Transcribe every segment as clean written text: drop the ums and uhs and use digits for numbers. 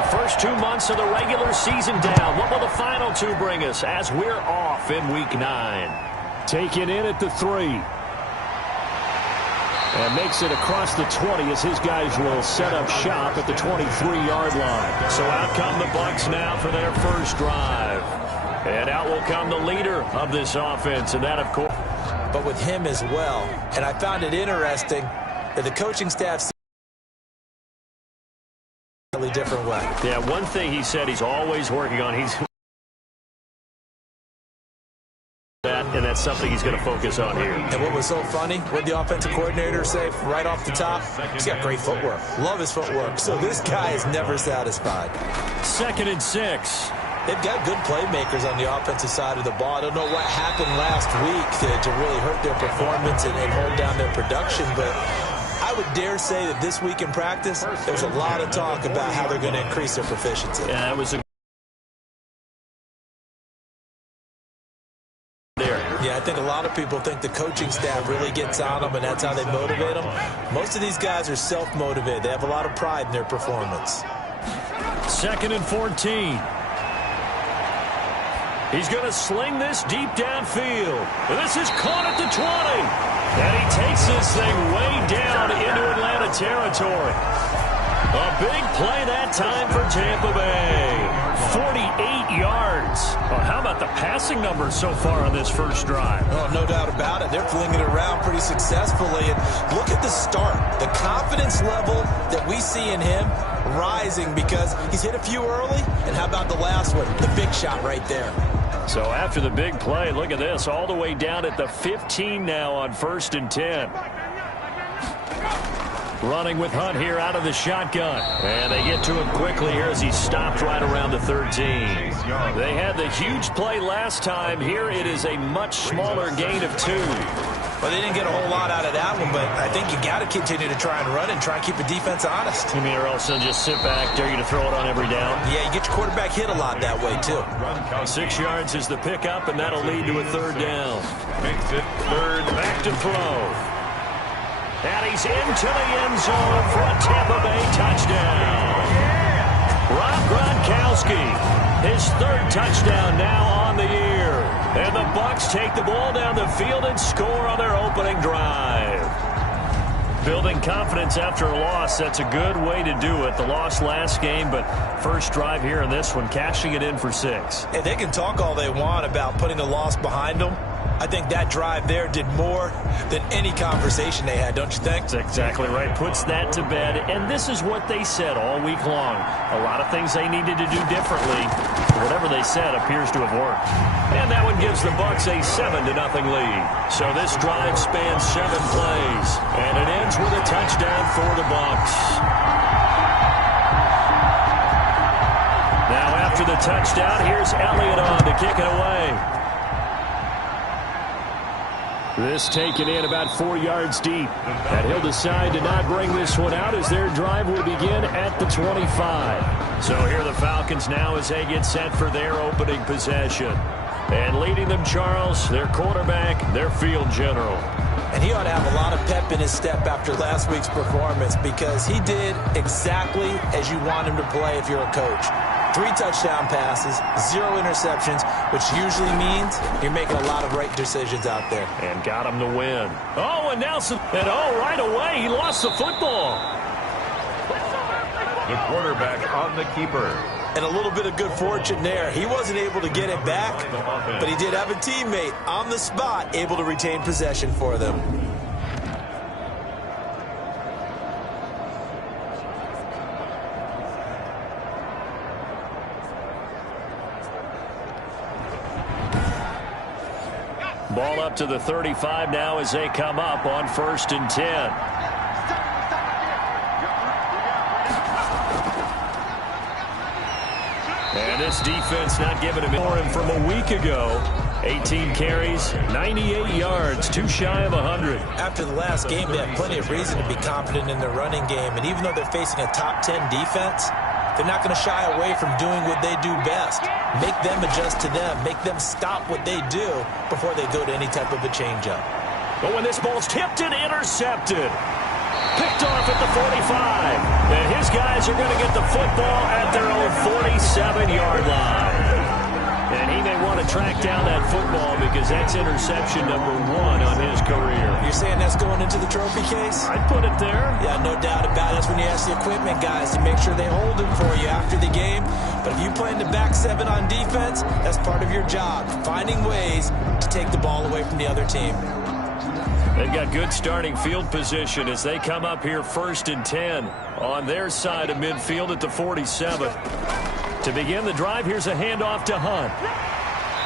The first 2 months of the regular season down. What will the final 2 bring us as we're off in Week 9? Taken in at the 3. And makes it across the 20 as his guys will set up shop at the 23-yard line. So out come the Bucs now for their first drive. And out will come the leader of this offense, and that, of course. But with him as well. And I found it interesting that the coaching staff sees a really different way. Yeah, one thing he said he's always working on. And that's something he's going to focus on here. And what was so funny, what the offensive coordinator say right off the top, he's got great footwork. Love his footwork. So this guy is never satisfied. 2nd and 6. They've got good playmakers on the offensive side of the ball. I don't know what happened last week to really hurt their performance and hold down their production, but I would dare say that this week in practice, there's a lot of talk about how they're going to increase their proficiency. Yeah, that was a Yeah, I think a lot of people think the coaching staff really gets on them, and that's how they motivate them. Most of these guys are self-motivated. They have a lot of pride in their performance. 2nd and 14. He's going to sling this deep downfield. This is caught at the 20. And he takes this thing way down into Atlanta territory. A big play that time for Tampa Bay. 48 yards. Well, how about the passing numbers so far on this first drive? Oh, no doubt about it. They're flinging it around pretty successfully. And look at the start. The confidence level that we see in him rising because he's hit a few early. And how about the last one? The big shot right there. So after the big play, look at this. All the way down at the 15 now on 1st and 10. Running with Hunt here out of the shotgun. And they get to him quickly here as he stopped right around the 13. They had the huge play last time. Here it is a much smaller gain of 2. Well, they didn't get a whole lot out of that one, but I think you got to continue to try and run and try and keep the defense honest. You mean or else they'll just sit back, dare you to throw it on every down? Yeah, you get your quarterback hit a lot that way, too. 6 yards is the pickup, and that'll lead to a 3rd down. Makes it 3rd, back to throw. And he's into the end zone for a Tampa Bay touchdown. Rob Gronkowski, his 3rd touchdown now on the year. And the Bucs take the ball down the field and score on their opening drive. Building confidence after a loss, that's a good way to do it. The loss last game, but first drive here in this one, cashing it in for 6. Hey, they can talk all they want about putting the loss behind them. I think that drive there did more than any conversation they had, don't you think? That's exactly right. Puts that to bed. And this is what they said all week long. A lot of things they needed to do differently. Whatever they said appears to have worked. And that one gives the Bucs a 7-0 lead. So this drive spans 7 plays. And it ends with a touchdown for the Bucs. Now after the touchdown, here's Elliott on to kick it away. This taken in about 4 yards deep. And he'll decide to not bring this one out as their drive will begin at the 25. So here are the Falcons now as they get set for their opening possession. And leading them, Charles, their quarterback, their field general. And he ought to have a lot of pep in his step after last week's performance because he did exactly as you want him to play if you're a coach. 3 touchdown passes, 0 interceptions, which usually means you're making a lot of right decisions out there. And got him to win. Oh, and Nelson. And right away, he lost the football. The quarterback on the keeper. And a little bit of good fortune there. He wasn't able to get it back, but he did have a teammate on the spot able to retain possession for them. Ball up to the 35 now as they come up on 1st and 10. And this defense not giving him more from a week ago. 18 carries, 98 yards, too shy of 100. After the last game, they have plenty of reason to be confident in their running game. And even though they're facing a top 10 defense, they're not going to shy away from doing what they do best. Make them adjust to them. Make them stop what they do before they go to any type of a changeup. But when this ball's tipped and intercepted. Picked off at the 45. And his guys are going to get the football at their own 47-yard line. And he may want to track down that football because that's interception number 1 on his career. You're saying that's going into the trophy case? I'd put it there. Yeah, no doubt about it. That's when you ask the equipment guys to make sure they hold it for you after the game. But if you play in the back 7 on defense, that's part of your job, finding ways to take the ball away from the other team. They've got good starting field position as they come up here 1st and 10 on their side of midfield at the 47. To begin the drive, here's a handoff to Hunt.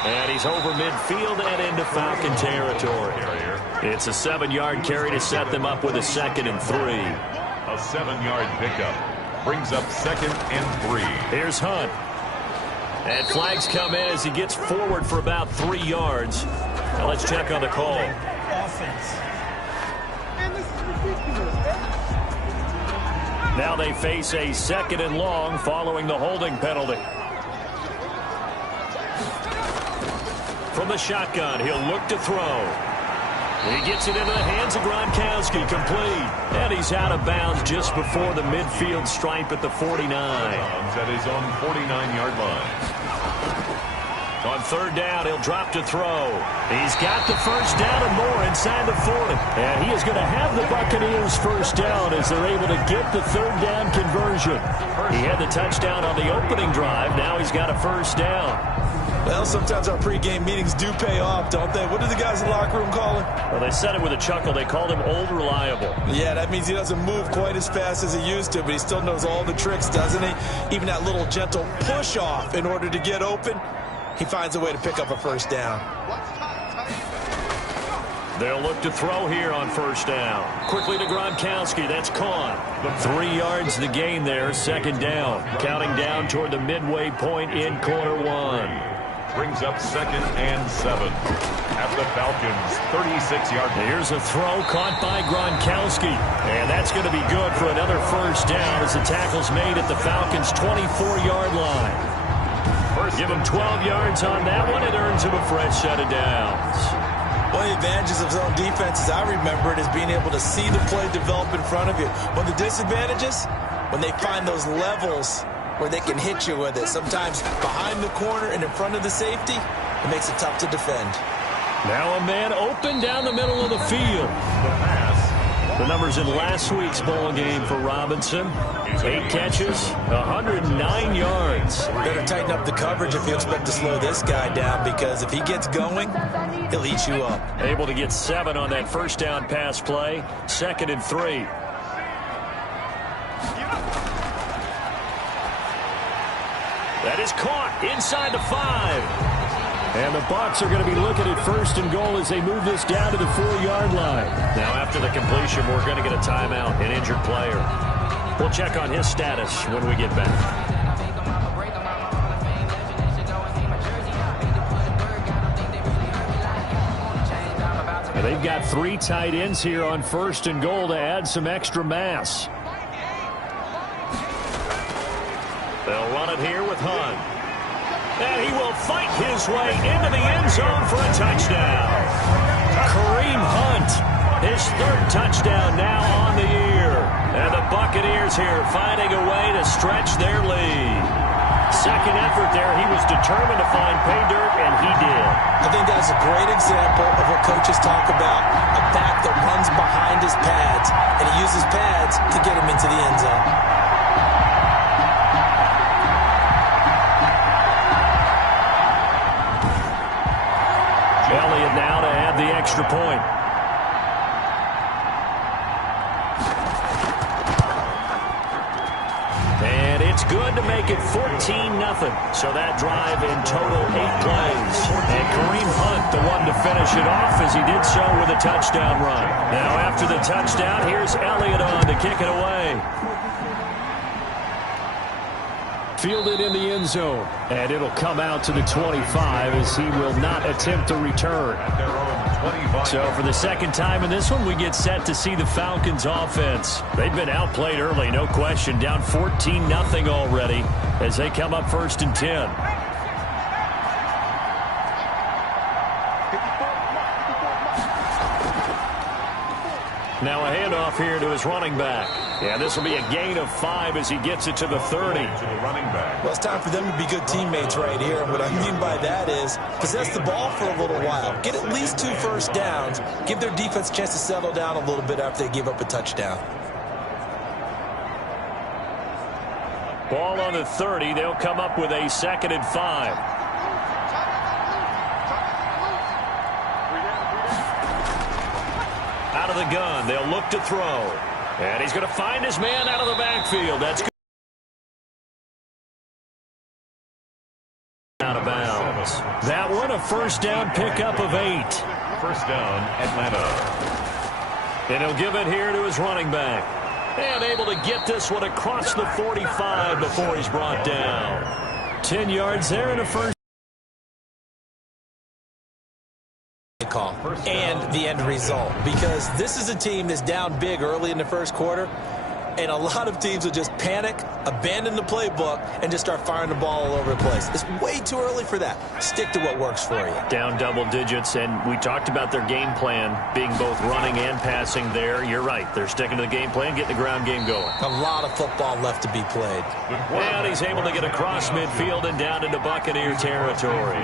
And he's over midfield and into Falcon territory. It's a 7-yard carry to set them up with a 2nd and 3. A 7-yard pickup brings up 2nd and 3. Here's Hunt. And flags come in as he gets forward for about 3 yards. Now let's check on the call. Offense. Now they face a 2nd and long following the holding penalty. From the shotgun, he'll look to throw. He gets it into the hands of Gronkowski, complete. And he's out of bounds just before the midfield stripe at the 49. At his own 49-yard line. On 3rd down, he'll drop to throw. He's got the 1st down and more inside the 40. And he is going to have the Buccaneers 1st down as they're able to get the 3rd down conversion. He had the touchdown on the opening drive. Now he's got a 1st down. Well, sometimes our pregame meetings do pay off, don't they? What do the guys in the locker room call him? Well, they said it with a chuckle. They called him Old Reliable. Yeah, that means he doesn't move quite as fast as he used to, but he still knows all the tricks, doesn't he? Even that little gentle push-off in order to get open. He finds a way to pick up a 1st down. They'll look to throw here on 1st down. Quickly to Gronkowski. That's caught. 3 yards the gain there. 2nd down. Counting down toward the midway point in quarter 1. Brings up 2nd and 7 at the Falcons' 36-yard line. Here's a throw caught by Gronkowski. And that's going to be good for another 1st down as the tackle's made at the Falcons' 24-yard line. Give him 12 yards on that one. It earns him a fresh set of downs. One of the advantages of zone defense, as I remember it, is being able to see the play develop in front of you. One of the disadvantages, when they find those levels where they can hit you with it. Sometimes behind the corner and in front of the safety, it makes it tough to defend. Now a man open down the middle of the field. The pass. The numbers in last week's bowl game for Robinson. 8 catches, 109 yards. Better tighten up the coverage if you expect to slow this guy down, because if he gets going, he'll eat you up. Able to get 7 on that 1st down pass play. 2nd and 3. That is caught inside the 5. And the Bucs are going to be looking at 1st and goal as they move this down to the 4-yard line. Now after the completion, we're going to get a timeout, an injured player. We'll check on his status when we get back. And they've got 3 tight ends here on 1st and goal to add some extra mass. They'll run it here with Hunt. And he will fight his way into the end zone for a touchdown. Kareem Hunt, his 3rd touchdown now on the year. And the Buccaneers here finding a way to stretch their lead. 2nd effort there, he was determined to find pay dirt, and he did. I think that's a great example of what coaches talk about, a back that runs behind his pads, and he uses pads to get him into the end zone. Elliott now to add the extra point. And it's good to make it 14-0. So that drive in total 8 plays. And Kareem Hunt, the one to finish it off, as he did so with a touchdown run. Now after the touchdown, here's Elliott on to kick it away. Fielded in the end zone, and it'll come out to the 25 as he will not attempt to return. So for the 2nd time in this one, we get set to see the Falcons offense. They've been outplayed early, no question, down 14-0 already as they come up 1st and 10. Now a handoff here to his running back. Yeah, this will be a gain of 5 as he gets it to the 30. To the running back. Well, it's time for them to be good teammates right here. And what I mean by that is possess the ball for a little while. Get at least 2 first downs. Give their defense a chance to settle down a little bit after they give up a touchdown. Ball on the 30. They'll come up with a 2nd and 5. Out of the gun. They'll look to throw. And he's going to find his man out of the backfield. That's good. Out of bounds. That one a first down pickup of 8. First down, Atlanta. And he'll give it here to his running back. And able to get this one across the 45 before he's brought down. 10 yards there in the first. Call and the end result, because this is a team that's down big early in the first quarter, and a lot of teams will just panic, abandon the playbook, and just start firing the ball all over the place. It's way too early for that. Stick to what works for you. Down double digits, and we talked about their game plan being both running and passing there. You're right. They're sticking to the game plan, getting the ground game going. A lot of football left to be played. And he's able to get across midfield and down into Buccaneer territory.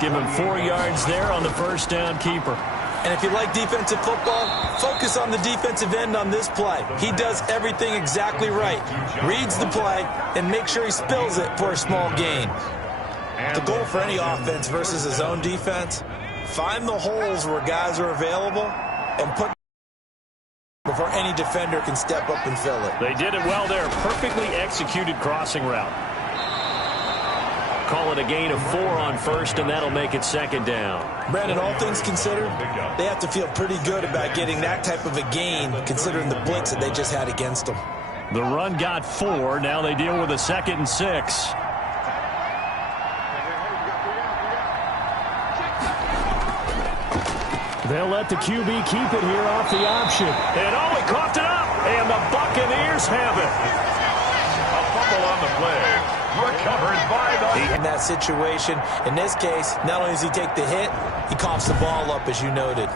Give him 4 yards there on the first down keeper. And if you like defensive football, focus on the defensive end on this play. He does everything exactly right. Reads the play and make sure he spills it for a small gain. The goal for any offense versus his own defense, find the holes where guys are available and put before any defender can step up and fill it. They did it well there. Perfectly executed crossing route. Call it a gain of 4 on first, and that'll make it 2nd down. Brandon, all things considered, they have to feel pretty good about getting that type of a gain, considering the blitz that they just had against them. The run got 4. Now they deal with a 2nd and 6. They'll let the QB keep it here off the option. And he coughed it up, and the Buccaneers have it. A fumble on the play. Recovered by the... In that situation, in this case, not only does he take the hit, he coughs the ball up, as you noted.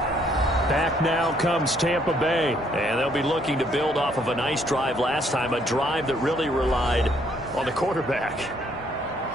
Back now comes Tampa Bay, and they'll be looking to build off of a nice drive last time, a drive that really relied on the quarterback.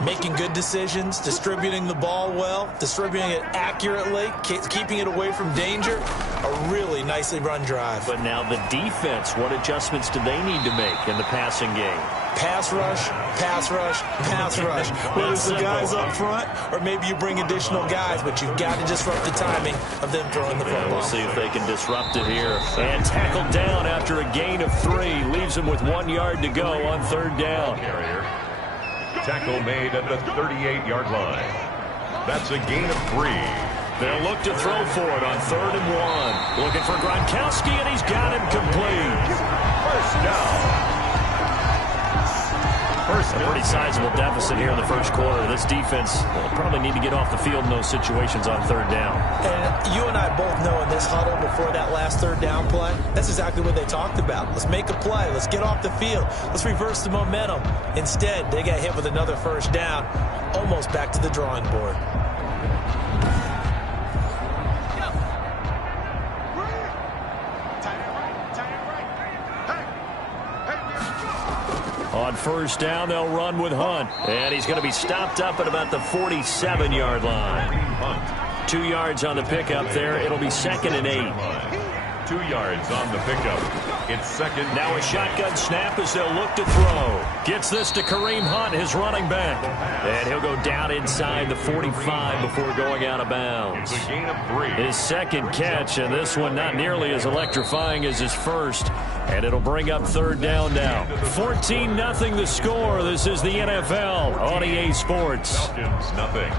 Making good decisions, distributing the ball well, distributing it accurately, keeping it away from danger. A really nicely run drive. But now the defense, what adjustments do they need to make in the passing game? Pass rush, pass rush, pass rush. Whether it's the guys up front or maybe you bring additional guys, but you've got to disrupt the timing of them throwing the football. We'll see if they can disrupt it here. And tackled down after a gain of 3. Leaves him with 1 yard to go on 3rd down. Tackle made at the 38-yard line. That's a gain of 3. They'll look to throw for it on 3rd and 1. Looking for Gronkowski, and he's got him complete. First down. A pretty sizable deficit here in the first quarter. This defense will probably need to get off the field in those situations on 3rd down. And you and I both know in this huddle before that last 3rd down play, that's exactly what they talked about. Let's make a play. Let's get off the field. Let's reverse the momentum. Instead, they got hit with another first down, almost back to the drawing board. On 1st down, they'll run with Hunt. And he's going to be stopped up at about the 47-yard line. 2 yards on the pickup there. It'll be 2nd and 8. 2 yards on the pickup. It's 2nd. Now a shotgun snap as they'll look to throw. Gets this to Kareem Hunt, his running back. And he'll go down inside the 45 before going out of bounds. It's a gain of 3. His 2nd catch, and this one not nearly as electrifying as his first. And it'll bring up 3rd down now. 14-0 the score. This is the NFL on EA Sports. Falcons, nothing.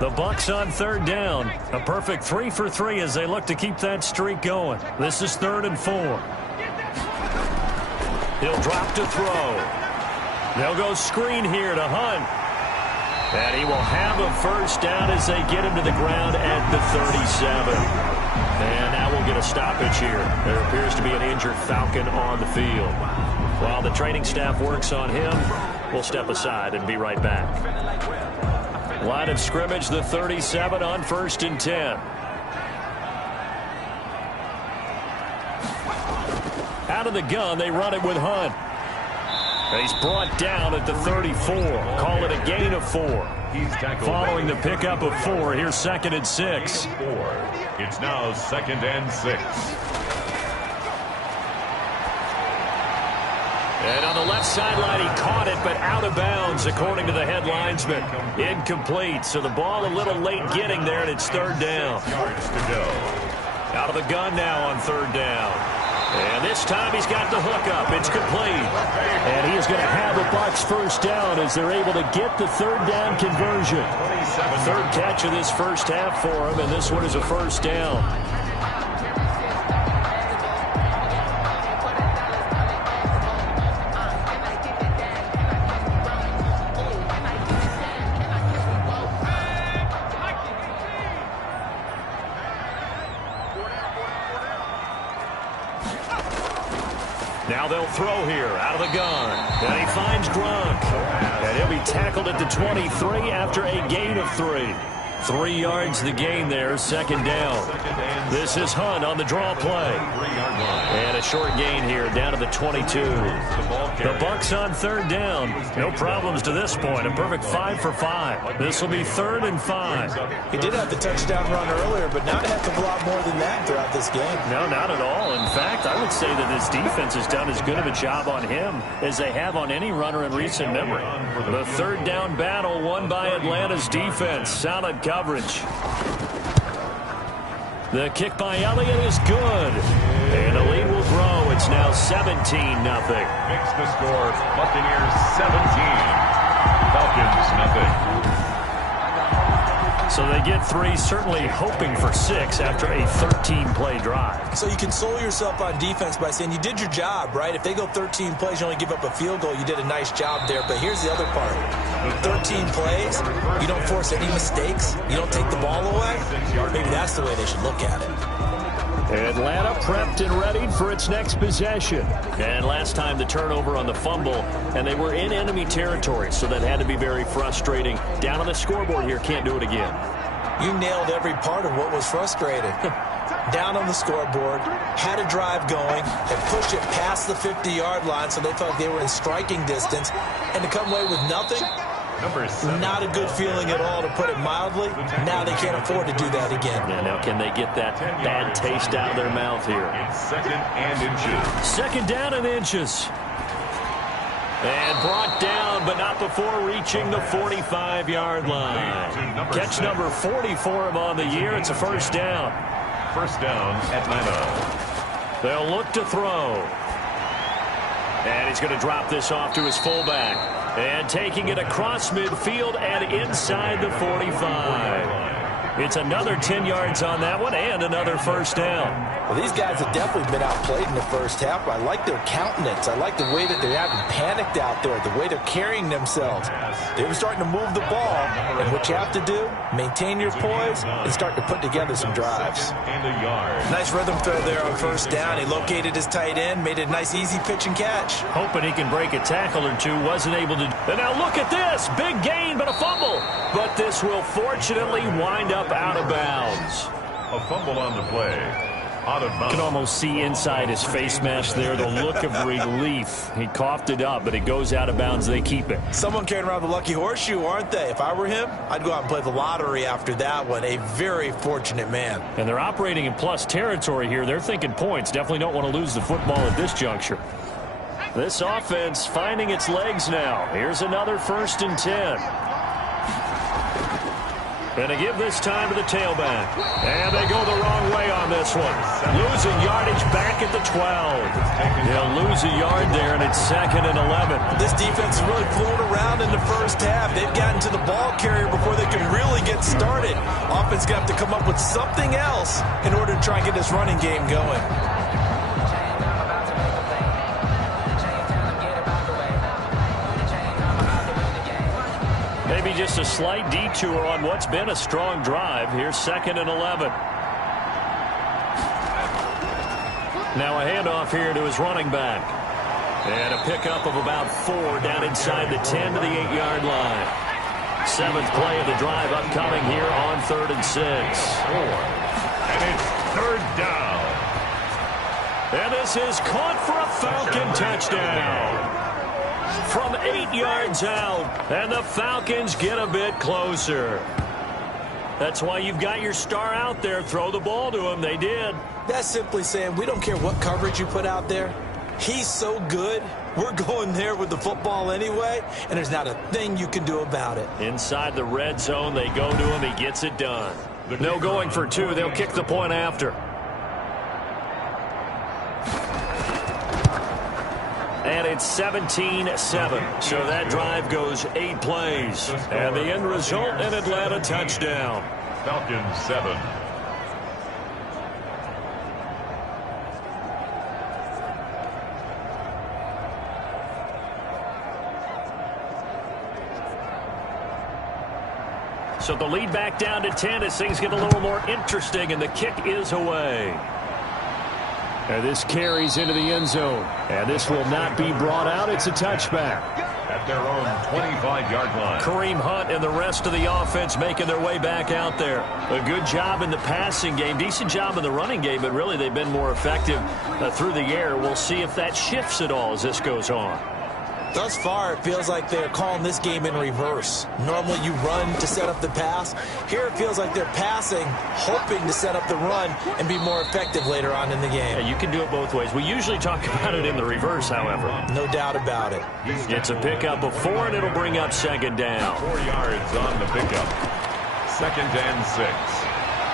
The Bucs on 3rd down. A perfect 3 for 3 as they look to keep that streak going. This is 3rd and 4. He'll drop to throw. They'll go screen here to Hunt. And he will have a first down as they get him to the ground at the 37. And now we'll get a stoppage here. There appears to be an injured Falcon on the field. While the training staff works on him, we'll step aside and be right back. Line of scrimmage, the 37 on 1st and 10. Out of the gun, they run it with Hunt. He's brought down at the 34. Call it a gain of 4. Following the pickup of 4, here's 2nd and 6. It's now 2nd and 6. And on the left sideline, he caught it, but out of bounds, according to the head linesman. Incomplete, so the ball a little late getting there, and it's 3rd down. Yards to go. Out of the gun now on 3rd down. And this time he's got the hookup. It's complete. And he is going to have the Bucs 1st down as they're able to get the 3rd down conversion. 3rd catch of this first half for him, and this one is a 1st down. Now they'll throw here out of the gun. And he finds Gronk. And he'll be tackled at the 23 after a gain of 3. 3 yards the gain there, 2nd down. This is Hunt on the draw play. And a short gain here down to the 22. The Bucs on 3rd down. No problems to this point. A perfect 5 for 5. This will be 3rd and 5. He did have the touchdown run earlier, but not a heck of a lot more than that throughout this game. No, not at all. In fact, I would say that this defense has done as good of a job on him as they have on any runner in recent memory. The 3rd down battle won by Atlanta's defense. Solid coverage. The kick by Elliott is good. And the lead will grow. It's now 17-0. Makes the score. Buccaneers 17. Falcons 0. So they get 3, certainly hoping for 6 after a 13-play drive. So you console yourself on defense by saying you did your job, right? If they go 13 plays, you only give up a field goal, you did a nice job there. But here's the other part. 13 plays, you don't force any mistakes, you don't take the ball away. Maybe that's the way they should look at it. Atlanta prepped and readied for its next possession. And last time the turnover on the fumble, and they were in enemy territory, so that had to be very frustrating. Down on the scoreboard here, can't do it again. You nailed every part of what was frustrating. Down on the scoreboard, had a drive going, had pushed it past the 50-yard line so they felt like they were in striking distance, and to come away with nothing, not a good feeling at all, to put it mildly. Now they can't afford to do that again. Yeah, now can they get that bad taste out of their mouth here? It's 2nd and inches. 2nd down and inches. And brought down, but not before reaching the 45-yard line. Catch number 40 for him on the year. It's a 1st down. 1st down, Atlanta. They'll look to throw. And he's going to drop this off to his fullback. And taking it across midfield and inside the 45. It's another 10 yards on that one and another 1st down. Well, these guys have definitely been outplayed in the first half. I like their countenance. I like the way that they're having panicked out there, the way they're carrying themselves. They're starting to move the ball, and what you have to do, maintain your poise and start to put together some drives. Nice rhythm throw there on 1st down. He located his tight end, made it a nice easy pitch and catch. Hoping he can break a tackle or two, wasn't able to. And now look at this, big gain but a fumble. But this will fortunately wind up out of bounds. A fumble on the play. Out of bounds. You can almost see inside his face mask there the look of relief. He coughed it up, but it goes out of bounds. They keep it. Someone carrying around the lucky horseshoe, aren't they? If I were him, I'd go out and play the lottery after that one. A very fortunate man. And they're operating in plus territory here. They're thinking points. Definitely don't want to lose the football at this juncture. This offense finding its legs now. Here's another 1st and 10. And to give this time to the tailback. And they go the wrong way on this one. Losing yardage back at the 12. They'll lose a yard there, and it's 2nd and 11. This defense is really flown around in the first half. They've gotten to the ball carrier before they can really get started. Offense got to come up with something else in order to try and get this running game going. Maybe just a slight detour on what's been a strong drive. Here's 2nd and 11. Now a handoff here to his running back. And a pickup of about 4 down inside the 10 to the 8-yard line. 7th play of the drive upcoming here on 3rd and 6. And it's 3rd down. And this is caught for a Falcon touchdown. From 8 yards out, and the Falcons get a bit closer. That's why you've got your star out there. Throw the ball to him. They did. That's simply saying we don't care what coverage you put out there. He's so good. We're going there with the football anyway, and there's not a thing you can do about it. Inside the red zone, they go to him. He gets it done. No going for two. They'll kick the point after. And it's 17-7. So that drive goes 8 plays. And the end result, an Atlanta touchdown. Falcons 7. So the lead back down to 10 as things get a little more interesting, and the kick is away. And this carries into the end zone. And this will not be brought out. It's a touchback. At their own 25-yard line. Kareem Hunt and the rest of the offense making their way back out there. A good job in the passing game. Decent job in the running game, but really they've been more effective through the air. We'll see if that shifts at all as this goes on. Thus far, it feels like they're calling this game in reverse. Normally you run to set up the pass. Here it feels like they're passing, hoping to set up the run and be more effective later on in the game. Yeah, you can do it both ways. We usually talk about it in the reverse, however. No doubt about it. It's a pickup of 4, and it'll bring up second down. 4 yards on the pickup. 2nd and 6.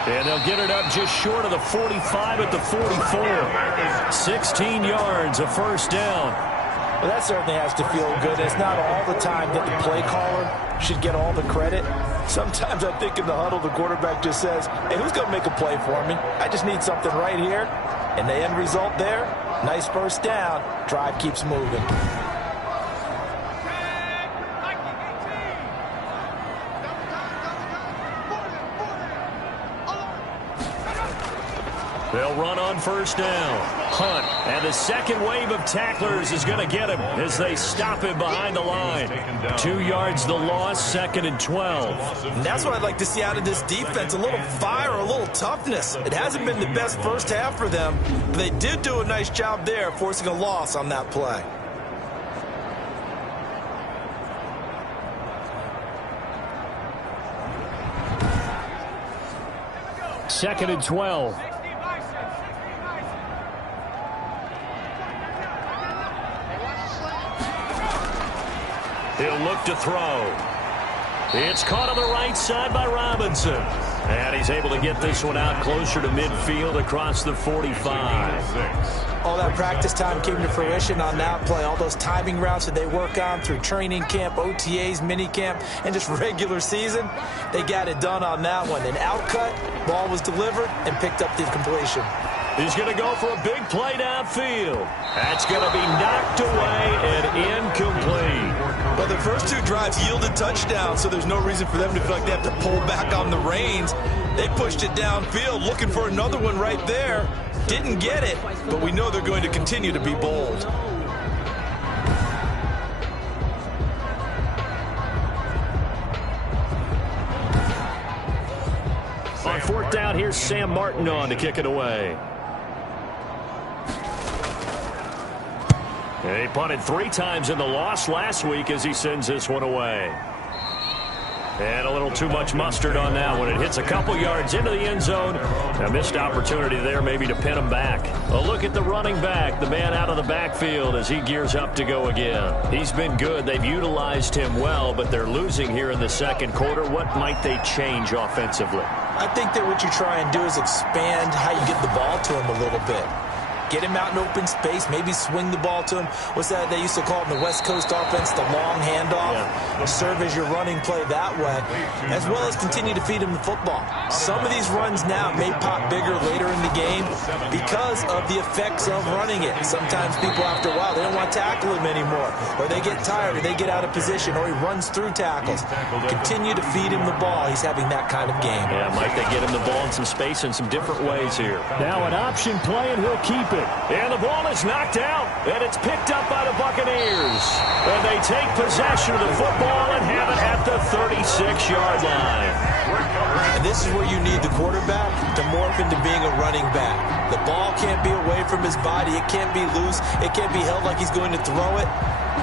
And they'll get it up just short of the 45 at the 44. 16 yards, a first down. Well, that certainly has to feel good. It's not all the time that the play caller should get all the credit. Sometimes I think in the huddle, the quarterback just says, hey, who's going to make a play for me? I just need something right here. And the end result there, nice first down. Drive keeps moving. They'll run on first down. Hunt, and the second wave of tacklers is going to get him as they stop him behind the line. 2 yards the loss, 2nd and 12. And that's what I'd like to see out of this defense, a little fire, a little toughness. It hasn't been the best first half for them, but they did do a nice job there, forcing a loss on that play. Second and 12. He'll look to throw. It's caught on the right side by Robinson. And he's able to get this one out closer to midfield across the 45. All that practice time came to fruition on that play. All those timing routes that they work on through training camp, OTAs, minicamp, and just regular season, they got it done on that one. An outcut, ball was delivered, and picked up the completion. He's going to go for a big play downfield. That's going to be knocked away and incomplete. Well, the first 2 drives yielded touchdowns, so there's no reason for them to feel like they have to pull back on the reins. They pushed it downfield, looking for another one right there. Didn't get it, but we know they're going to continue to be bold. On 4th down, here's Sam Martin on to kick it away. He punted 3 times in the loss last week as he sends this one away. And a little too much mustard on that one. It hits a couple yards into the end zone. A missed opportunity there maybe to pin him back. A look at the running back, the man out of the backfield as he gears up to go again. He's been good. They've utilized him well, but they're losing here in the second quarter. What might they change offensively? I think that what you try and do is expand how you get the ball to him a little bit. Get him out in open space, maybe swing the ball to him. What's that they used to call it in the West Coast offense, the long handoff? Yeah. Serve as your running play that way, as well as continue to feed him the football. Some of these runs now may pop bigger later in the game because of the effects of running it. Sometimes people, after a while, they don't want to tackle him anymore, or they get tired, or they get out of position, or he runs through tackles. Continue to feed him the ball. He's having that kind of game. Yeah, might they get him the ball in some space in some different ways here. Now an option play, and he'll keep it. And the ball is knocked out, and it's picked up by the Buccaneers. And they take possession of the football and have it at the 36-yard line. And this is where you need the quarterback to morph into being a running back. The ball can't be away from his body. It can't be loose. It can't be held like he's going to throw it.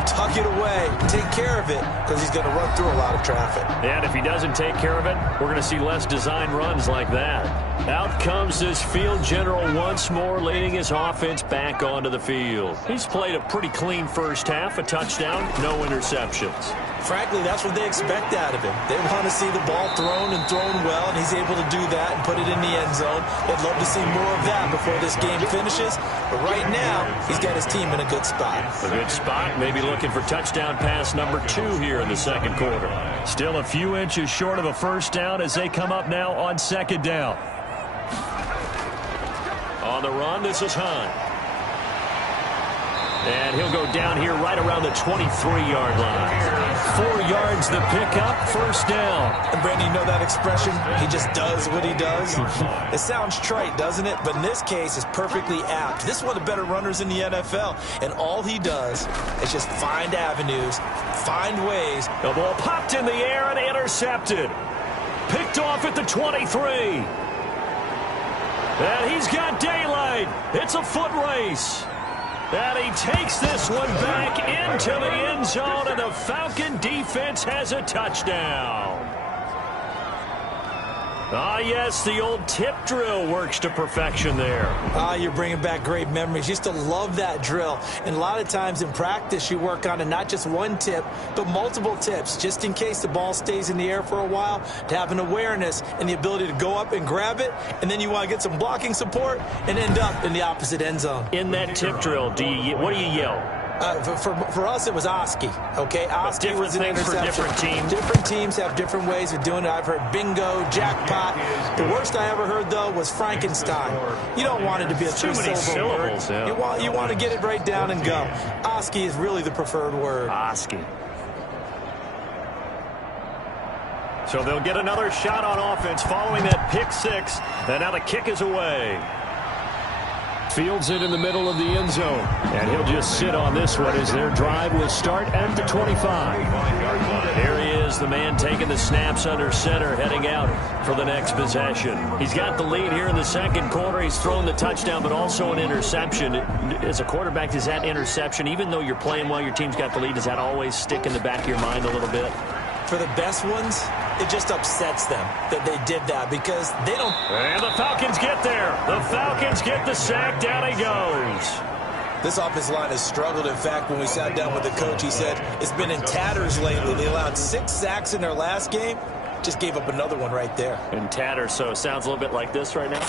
Tuck it away. Take care of it because he's going to run through a lot of traffic. And if he doesn't take care of it, we're going to see less design runs like that. Out comes this field general once more, leading his offense back onto the field. He's played a pretty clean first half, a touchdown, no interceptions. Frankly, that's what they expect out of him. They want to see the ball thrown and thrown well, and he's able to do that and put it in the end zone. They'd love to see more of that before this game finishes. But right now, he's got his team in a good spot. A good spot, maybe looking for touchdown pass number 2 here in the second quarter. Still a few inches short of a first down as they come up now on second down. On the run, this is Hunt. And he'll go down here right around the 23-yard line. 4 yards the pickup, first down. And Brandon, you know that expression? He just does what he does. It sounds trite, doesn't it? But in this case, it's perfectly apt. This is one of the better runners in the NFL. And all he does is just find avenues, find ways. The ball popped in the air and intercepted. Picked off at the 23. And he's got daylight. It's a foot race. And he takes this one back into the end zone, and the Falcon defense has a touchdown. Ah, yes, the old tip drill works to perfection there. Ah, you're bringing back great memories. Used to love that drill. And a lot of times in practice, you work on it, not just one tip, but multiple tips, just in case the ball stays in the air for a while, to have an awareness and the ability to go up and grab it, and then you want to get some blocking support and end up in the opposite end zone. In that tip drill, what do you yell? For us, it was Oski. Okay, Oski was an interception. For different teams. Different teams have different ways of doing it. I've heard bingo, jackpot. The worst I ever heard, though, was Frankenstein. You don't want it to be a two-syllable word. Yeah. You want to get it right down and go. Oski is really the preferred word. Oski. So they'll get another shot on offense following that pick six. And now the kick is away. Fields it in the middle of the end zone. And he'll just sit on this one as their drive will start at the 25. Here he is, the man taking the snaps under center, heading out for the next possession. He's got the lead here in the second quarter. He's thrown the touchdown, but also an interception. As a quarterback, does that interception, even though you're playing while your team's got the lead, does that always stick in the back of your mind a little bit? For the best ones, it just upsets them that they did that because they don't. And the Falcons get there. The Falcons get the sack. Down he goes. This offensive line has struggled. In fact, when we sat down with the coach, he said it's been in tatters lately. They allowed 6 sacks in their last game. Just gave up another one right there. In tatters, so it sounds a little bit like this right now.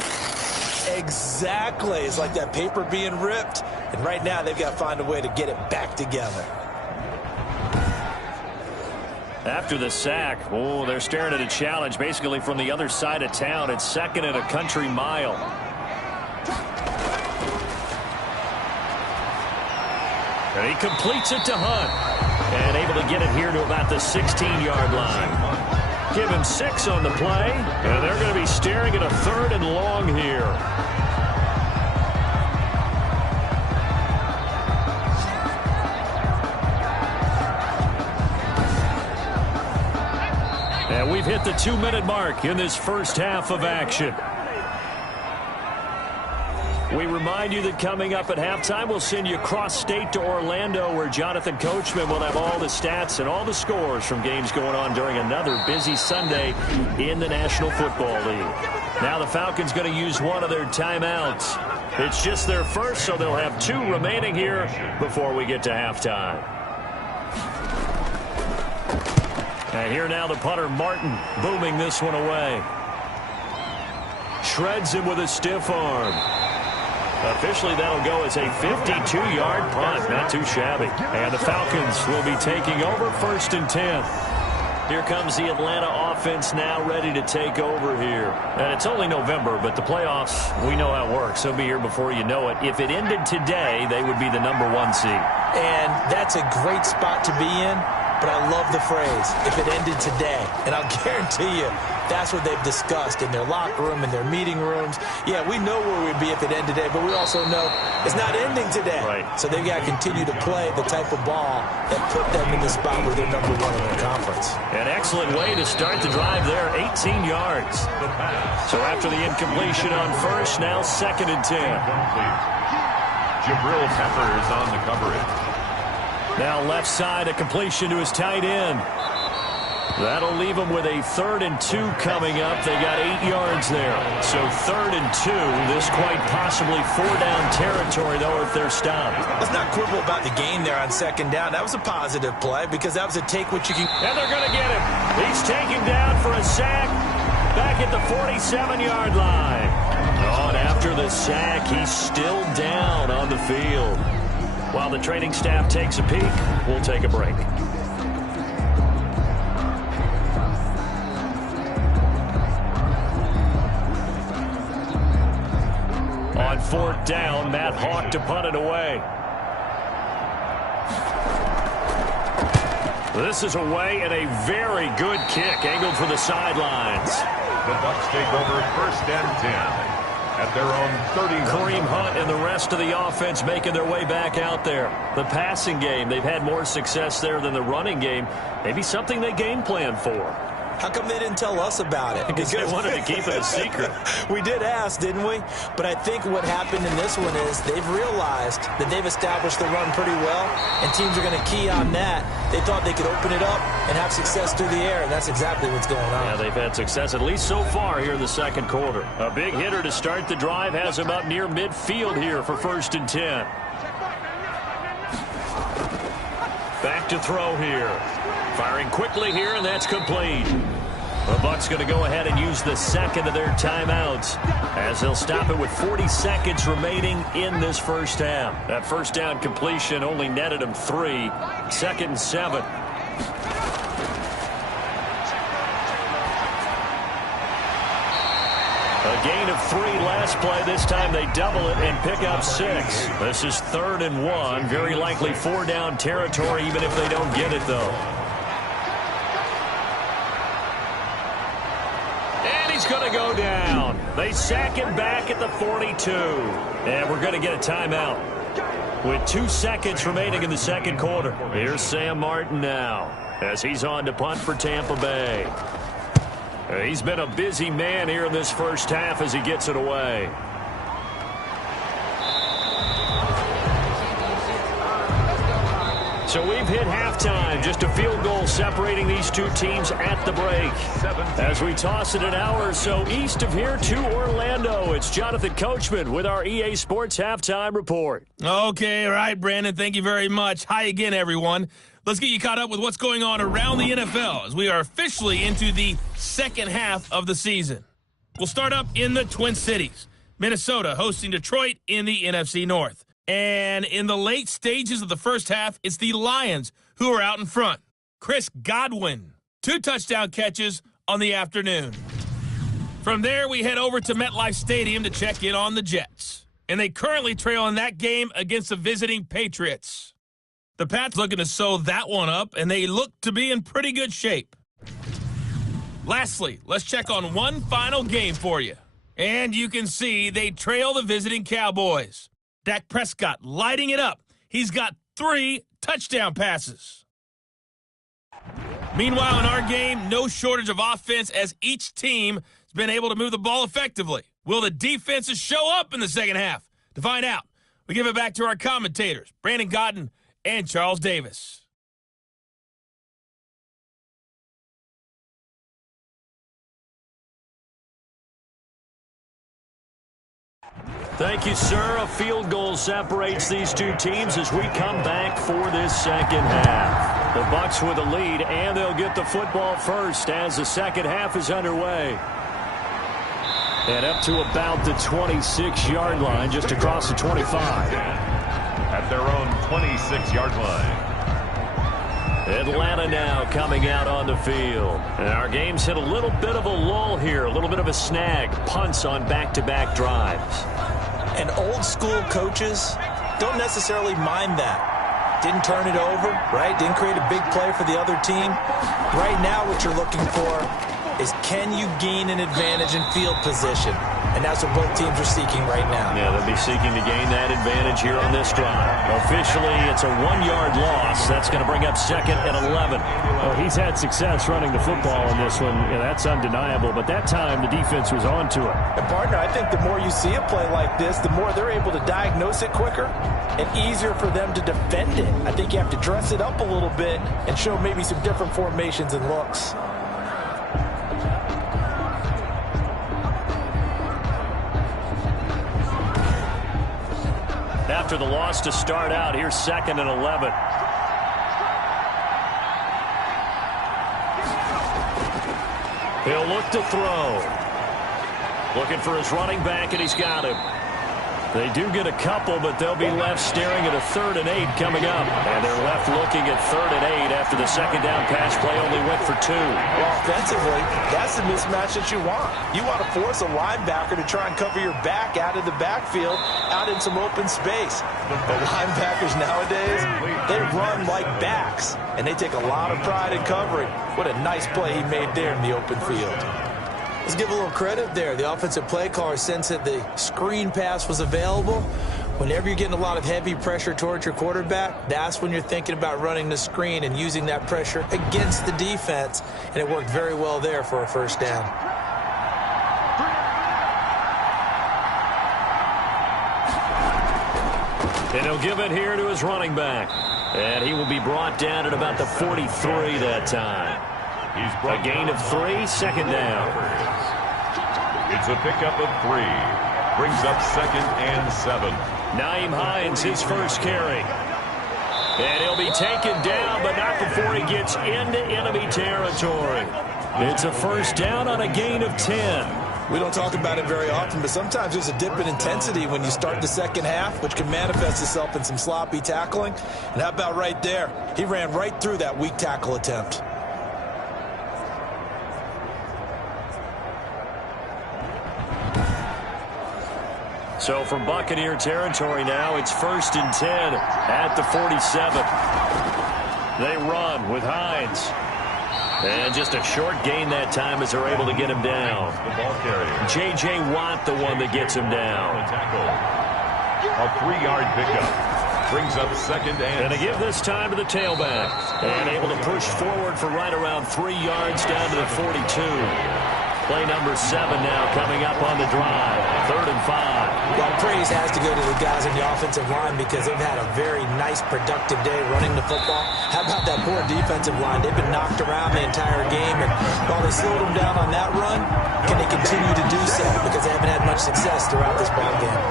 Exactly. It's like that paper being ripped. And right now, they've got to find a way to get it back together. After the sack, they're staring at a challenge basically from the other side of town. It's second and a country mile. And he completes it to Hunt. And able to get it here to about the 16-yard line. Give him 6 on the play. And they're going to be staring at a 3rd and long here. And we've hit the 2-minute mark in this first half of action. We remind you that coming up at halftime, we'll send you cross-state to Orlando, where Jonathan Coachman will have all the stats and all the scores from games going on during another busy Sunday in the National Football League. Now the Falcons going to use one of their timeouts. It's just their first, so they'll have 2 remaining here before we get to halftime. And here now the punter, Martin, booming this one away. Shreds him with a stiff arm. Officially, that'll go as a 52-yard punt. Not too shabby. And the Falcons will be taking over 1st and 10. Here comes the Atlanta offense now ready to take over here. And it's only November, but the playoffs, we know how it works. They'll be here before you know it. If it ended today, they would be the #1 seed. And that's a great spot to be in. but I love the phrase, if it ended today. And I'll guarantee you, that's what they've discussed in their locker room, in their meeting rooms. Yeah, we know where we'd be if it ended today, but we also know it's not ending today. Right. So they've got to continue to play the type of ball that put them in the spot where they're #1 in their conference. An excellent way to start the drive there, 18 yards. So after the incompletion on first, now 2nd and 10. Jabril Peppers on the coverage. Now left side, a completion to his tight end. That'll leave them with a 3rd and 2 coming up. They got 8 yards there. So 3rd and 2. This quite possibly 4-down territory, though, if they're stopped. Let's not quibble about the gain there on 2nd down. That was a positive play because that was a take what you can. And they're going to get him. He's taken down for a sack back at the 47-yard line. Oh, and after the sack, he's still down on the field. While the training staff takes a peek, we'll take a break. On 4th down, Matt Hawk to punt it away. This is away and a very good kick angled for the sidelines. The Bucs take over 1st and 10 at their own 30. Kareem Hunt and the rest of the offense making their way back out there. The passing game, they've had more success there than the running game. Maybe something they game plan for. How come they didn't tell us about it? Because they wanted to keep it a secret. We did ask, didn't we? But I think what happened in this one is they've realized that they've established the run pretty well, and teams are going to key on that. They thought they could open it up and have success through the air, and that's exactly what's going on. Yeah, they've had success, at least so far here in the 2nd quarter. A big hitter to start the drive has him up near midfield here for 1st and 10. Back to throw here. Firing quickly here, and that's complete. The Bucs going to go ahead and use the 2nd of their timeouts as they'll stop it with 40 seconds remaining in this first half. That 1st down completion only netted them 3. 2nd and 7. A gain of 3 last play. This time they double it and pick up 6. This is 3rd and 1. Very likely 4-down territory even if they don't get it, though. He's going to go down. They sack him back at the 42. And we're going to get a timeout with 2 seconds remaining in the 2nd quarter. Here's Sam Martin now as he's on to punt for Tampa Bay. He's been a busy man here in this first half as he gets it away. So we've hit halftime. Just a field goal separating these two teams at the break. As we toss it an hour or so east of here to Orlando, it's Jonathan Coachman with our EA Sports Halftime Report. Okay, all right, Brandon, thank you very much. Hi again, everyone. Let's get you caught up with what's going on around the NFL as we are officially into the second half of the season. We'll start up in the Twin Cities. Minnesota hosting Detroit in the NFC North. And in the late stages of the first half, it's the Lions who are out in front. Chris Godwin, 2 touchdown catches on the afternoon. From there, we head over to MetLife Stadium to check in on the Jets. And they currently trail in that game against the visiting Patriots. The Pats looking to sew that one up, and they look to be in pretty good shape. Lastly, let's check on one final game for you. And you can see they trail the visiting Cowboys. Dak Prescott lighting it up. He's got 3 touchdown passes. Meanwhile, in our game, no shortage of offense as each team has been able to move the ball effectively. Will the defenses show up in the second half? To find out, we give it back to our commentators, Brandon Godden and Charles Davis. Thank you, sir. A field goal separates these two teams as we come back for this second half. The Bucs with the lead, and they'll get the football first as the second half is underway. And up to about the 26-yard line, just across the 25. At their own 26-yard line. Atlanta now coming out on the field. And our game's hit a little bit of a lull here, a little bit of a snag. Punts on back-to-back drives. And old-school coaches don't necessarily mind that. Didn't turn it over, right? Didn't create a big play for the other team. Right now what you're looking for is, can you gain an advantage in field position? And that's what both teams are seeking right now. Yeah, they'll be seeking to gain that advantage here on this drive. Officially, it's a 1-yard loss. That's going to bring up second and 11. Well, he's had success running the football in this one. Yeah, that's undeniable. But that time, the defense was on to it. And, partner, I think the more you see a play like this, the more they're able to diagnose it quicker and easier for them to defend it. I think you have to dress it up a little bit and show maybe some different formations and looks. After the loss to start out, here's second and 11. He'll look to throw. Looking for his running back, and he's got him. They do get a couple, but they'll be left staring at a 3rd and 8 coming up. And they're left looking at 3rd and 8 after the second down pass play only went for 2. Well, offensively, that's the mismatch that you want. You want to force a linebacker to try and cover your back out of the backfield, out in some open space. The linebackers nowadays, they run like backs, and they take a lot of pride in covering. What a nice play he made there in the open field. Let's give a little credit there. The offensive play caller sensed that the screen pass was available. Whenever you're getting a lot of heavy pressure towards your quarterback, that's when you're thinking about running the screen and using that pressure against the defense. And it worked very well there for a first down. And he'll give it here to his running back. And he will be brought down at about the 43 that time. A gain of 3, second down. It's a pickup of 3. Brings up second and 7. Nyheim Hines, his first carry. And he'll be taken down, but not before he gets into enemy territory. It's a first down on a gain of 10. We don't talk about it very often, but sometimes there's a dip in intensity when you start the second half, which can manifest itself in some sloppy tackling. And how about right there? He ran right through that weak tackle attempt. So from Buccaneer territory now, it's 1st and 10 at the 47. They run with Hines. And just a short gain that time as they're able to get him down. The ball carrier. J.J. Watt, the one that gets him down. A 3-yard pickup. Brings up second and... And to give this time to the tailback. And able to push forward for right around 3 yards down to the 42. Play number 7 now coming up on the drive. 3rd and 5. Well, praise has to go to the guys in the offensive line because they've had a very nice, productive day running the football. How about that poor defensive line? They've been knocked around the entire game, and while they slowed them down on that run, can they continue to do so? Because they haven't had much success throughout this ball game.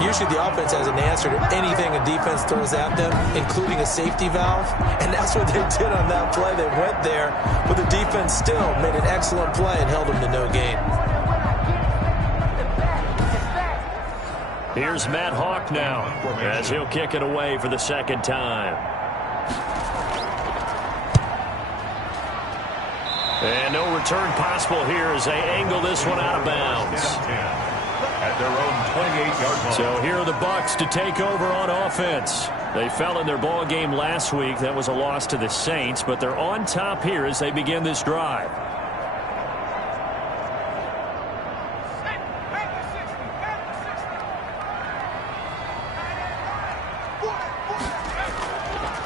Usually the offense has an answer to anything a defense throws at them, including a safety valve. And that's what they did on that play. They went there, but the defense still made an excellent play and held them to no gain. Here's Matt Hawk now as he'll kick it away for the second time. And no return possible here as they angle this one out of bounds. At their own 28-yard line. So here are the Bucs to take over on offense. They fell in their ball game last week. That was a loss to the Saints, but they're on top here as they begin this drive.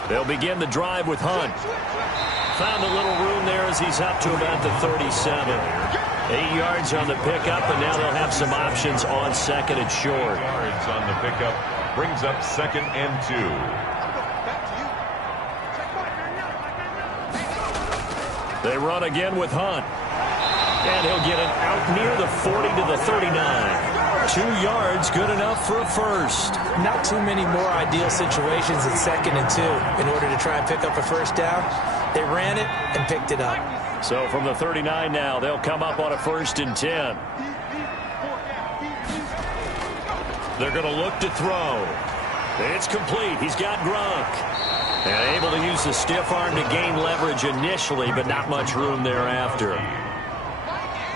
They'll begin the drive with Hunt. Found a little room there as he's up to about the 37. 8 yards on the pickup, and now they'll have some options on second and short. 8 yards on the pickup. Brings up second and 2. They run again with Hunt. And he'll get it out near the 40 to the 39. 2 yards, good enough for a first. Not too many more ideal situations at second and 2 in order to try and pick up a first down. They ran it and picked it up. So from the 39 now, they'll come up on a 1st and 10. They're going to look to throw. It's complete. He's got Gronk. And able to use the stiff arm to gain leverage initially, but not much room thereafter.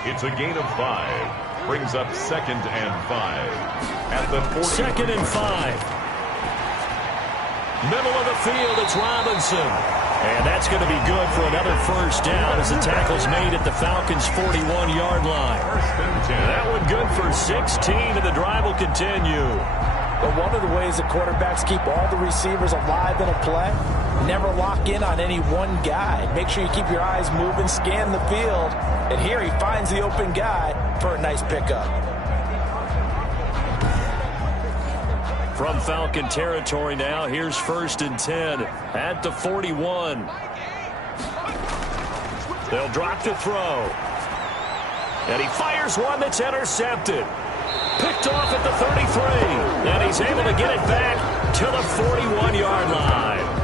It's a gain of 5. Brings up second and 5. At the 40. 2nd and 5. Middle of the field, it's Robinson. And that's going to be good for another first down as the tackle's made at the Falcons' 41-yard line. That one good for 16, and the drive will continue. But one of the ways the quarterbacks keep all the receivers alive in a play, never lock in on any one guy. Make sure you keep your eyes moving, scan the field, and here he finds the open guy for a nice pickup. From Falcon territory now, here's 1st and 10 at the 41. They'll drop to throw. And he fires one that's intercepted. Picked off at the 33. And he's able to get it back to the 41-yard line.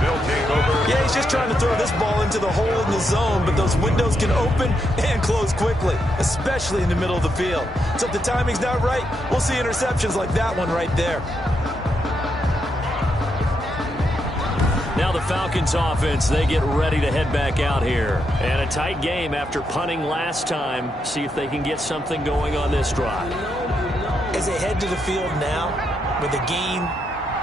They'll take over. Yeah, he's just trying to throw this ball into the hole in the zone, but those windows can open and close quickly, especially in the middle of the field. So if the timing's not right, we'll see interceptions like that one right there. Now the Falcons offense, they get ready to head back out here. And a tight game after punting last time. See if they can get something going on this drive. As they head to the field now, with the game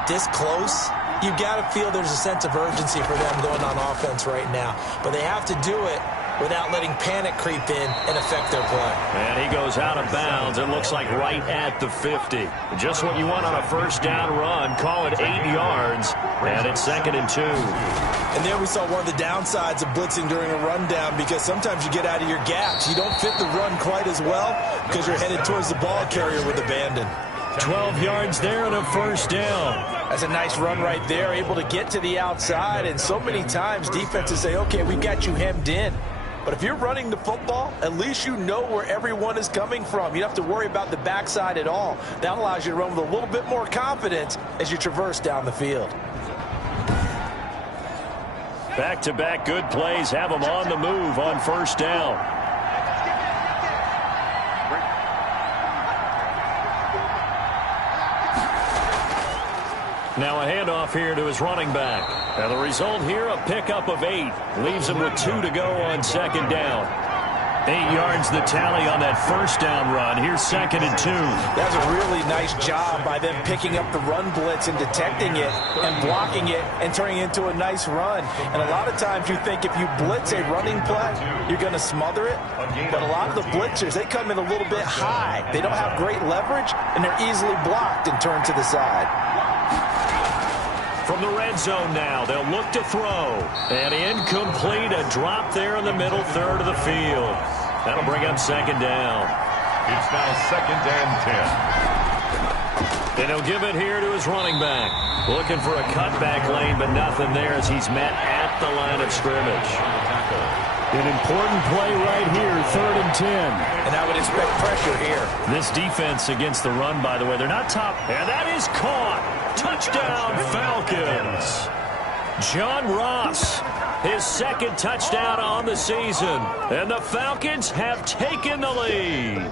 this close, you've got to feel there's a sense of urgency for them going on offense right now. But they have to do it without letting panic creep in and affect their play. And he goes out of bounds. It looks like right at the 50. Just what you want on a first down run. Call it 8 yards. And it's 2nd and 2. And there we saw one of the downsides of blitzing during a rundown, because sometimes you get out of your gaps. You don't fit the run quite as well because you're headed towards the ball carrier with abandon. 12 yards there and a first down. That's a nice run right there, able to get to the outside. And so many times defenses say, okay, we've got you hemmed in. But if you're running the football, at least you know where everyone is coming from. You don't have to worry about the backside at all. That allows you to run with a little bit more confidence as you traverse down the field. Back-to-back good plays have them on the move on first down. Now a handoff here to his running back. And the result here, a pickup of 8. Leaves him with 2 to go on 2nd down. 8 yards the tally on that first down run. Here's 2nd and 2. That's a really nice job by them picking up the run blitz and detecting it and blocking it and turning it into a nice run. And a lot of times you think if you blitz a running play, you're going to smother it. But a lot of the blitzers, they come in a little bit high. They don't have great leverage, and they're easily blocked and turned to the side. From the red zone now, they'll look to throw. And incomplete, a drop there in the middle third of the field. That'll bring up 2nd down. It's now 2nd and 10. And he'll give it here to his running back. Looking for a cutback lane, but nothing there as he's met at the line of scrimmage. An important play right here, 3rd and 10. And I would expect pressure here. This defense against the run, by the way, they're not top. And that is caught. Touchdown, Falcons. John Ross, his 2nd touchdown on the season. And the Falcons have taken the lead.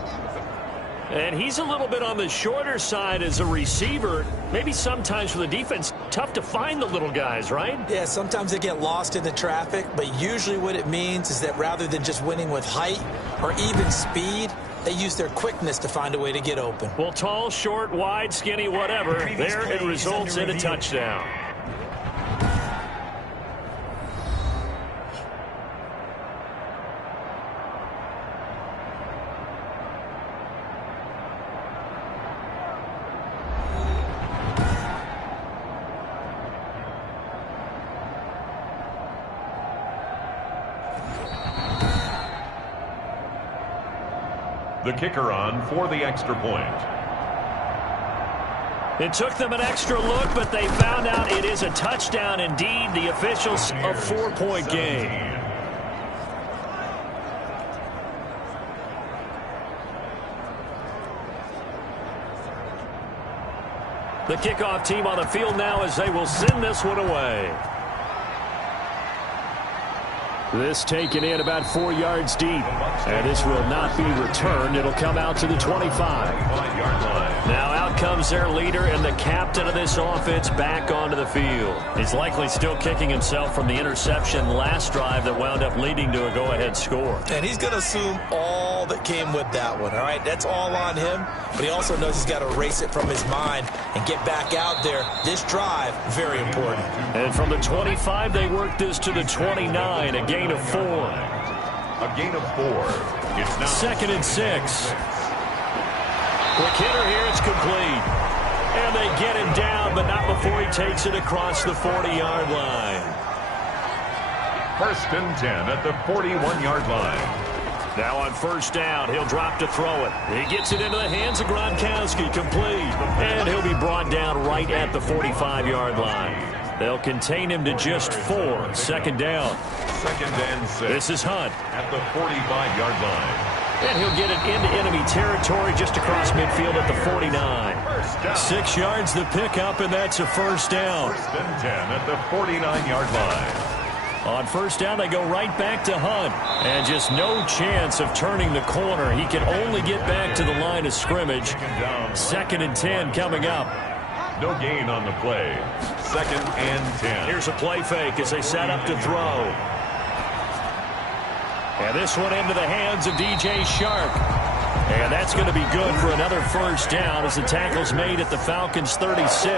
And he's a little bit on the shorter side as a receiver. Maybe sometimes for the defense, tough to find the little guys, right? Yeah, sometimes they get lost in the traffic, but usually what it means is that rather than just winning with height or even speed, they use their quickness to find a way to get open. Well, tall, short, wide, skinny, whatever, there it results in a touchdown. The kicker on for the extra point. It took them an extra look, but they found out it is a touchdown indeed. The officials, a 4-point game. The kickoff team on the field now as they will send this one away. This taken in about 4 yards deep. And this will not be returned. It'll come out to the 25. Now out comes their leader and the captain of this offense back onto the field. He's likely still kicking himself from the interception last drive that wound up leading to a go-ahead score. And he's going to assume all that came with that one, all right? That's all on him, but he also knows he's got to erase it from his mind and get back out there. This drive, very important. And from the 25, they work this to the 29, a gain of 4. A gain of 4. It's now 2nd and 6. Quick hitter here, it's complete. And they get him down, but not before he takes it across the 40-yard line. 1st and 10 at the 41-yard line. Now on 1st down, he'll drop to throw it. He gets it into the hands of Gronkowski, complete. And he'll be brought down right at the 45-yard line. They'll contain him to just 4. 2nd down. 2nd and 6. This is Hunt. At the 45-yard line. And he'll get it into enemy territory just across midfield at the 49. 6 yards the pickup, and that's a 1st down. 1st and 10 at the 49-yard line. On 1st down, they go right back to Hunt. And just no chance of turning the corner. He can only get back to the line of scrimmage. 2nd and 10 coming up. No gain on the play. 2nd and 10. Here's a play fake as they set up to throw. And this one into the hands of DJ Shark. And that's going to be good for another 1st down as the tackle's made at the Falcons' 36.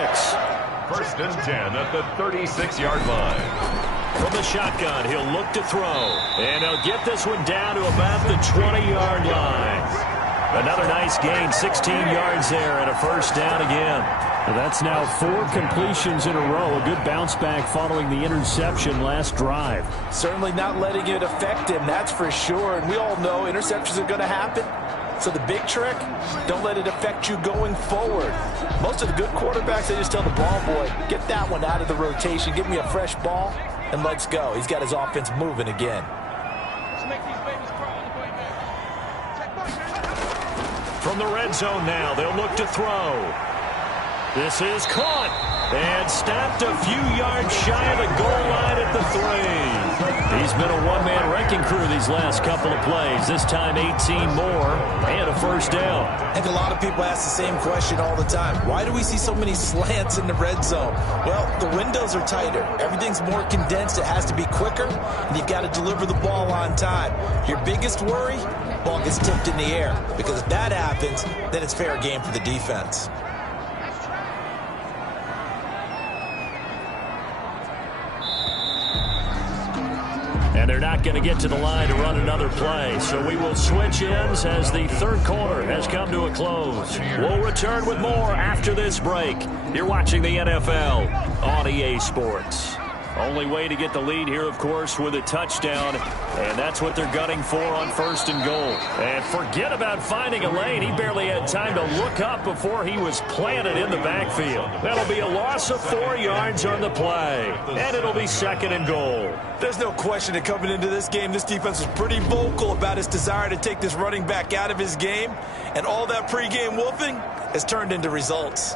1st and 10 at the 36-yard line. From the shotgun, he'll look to throw. And he'll get this one down to about the 20-yard line. Another nice gain, 16 yards there, and a 1st down again. Well, that's now 4 completions in a row. A good bounce back following the interception last drive. Certainly not letting it affect him, that's for sure. And we all know interceptions are going to happen. So the big trick, don't let it affect you going forward. Most of the good quarterbacks, they just tell the ball boy, get that one out of the rotation, give me a fresh ball, and let's go. He's got his offense moving again. From the red zone now, they'll look to throw. This is caught and stopped a few yards shy of the goal line at the 3. He's been a one-man wrecking crew these last couple of plays. This time 18 more and a 1st down. I think a lot of people ask the same question all the time. Why do we see so many slants in the red zone? Well, the windows are tighter. Everything's more condensed. It has to be quicker, and you've got to deliver the ball on time. Your biggest worry, ball gets tipped in the air, because if that happens, then it's fair game for the defense. And they're not going to get to the line to run another play. So we will switch ends as the 3rd quarter has come to a close. We'll return with more after this break. You're watching the NFL on EA Sports. Only way to get the lead here, of course, with a touchdown. And that's what they're gunning for on 1st and goal. And forget about finding a lane. He barely had time to look up before he was planted in the backfield. That'll be a loss of 4 yards on the play. And it'll be 2nd and goal. There's no question that coming into this game, this defense was pretty vocal about its desire to take this running back out of his game. And all that pregame wolfing has turned into results.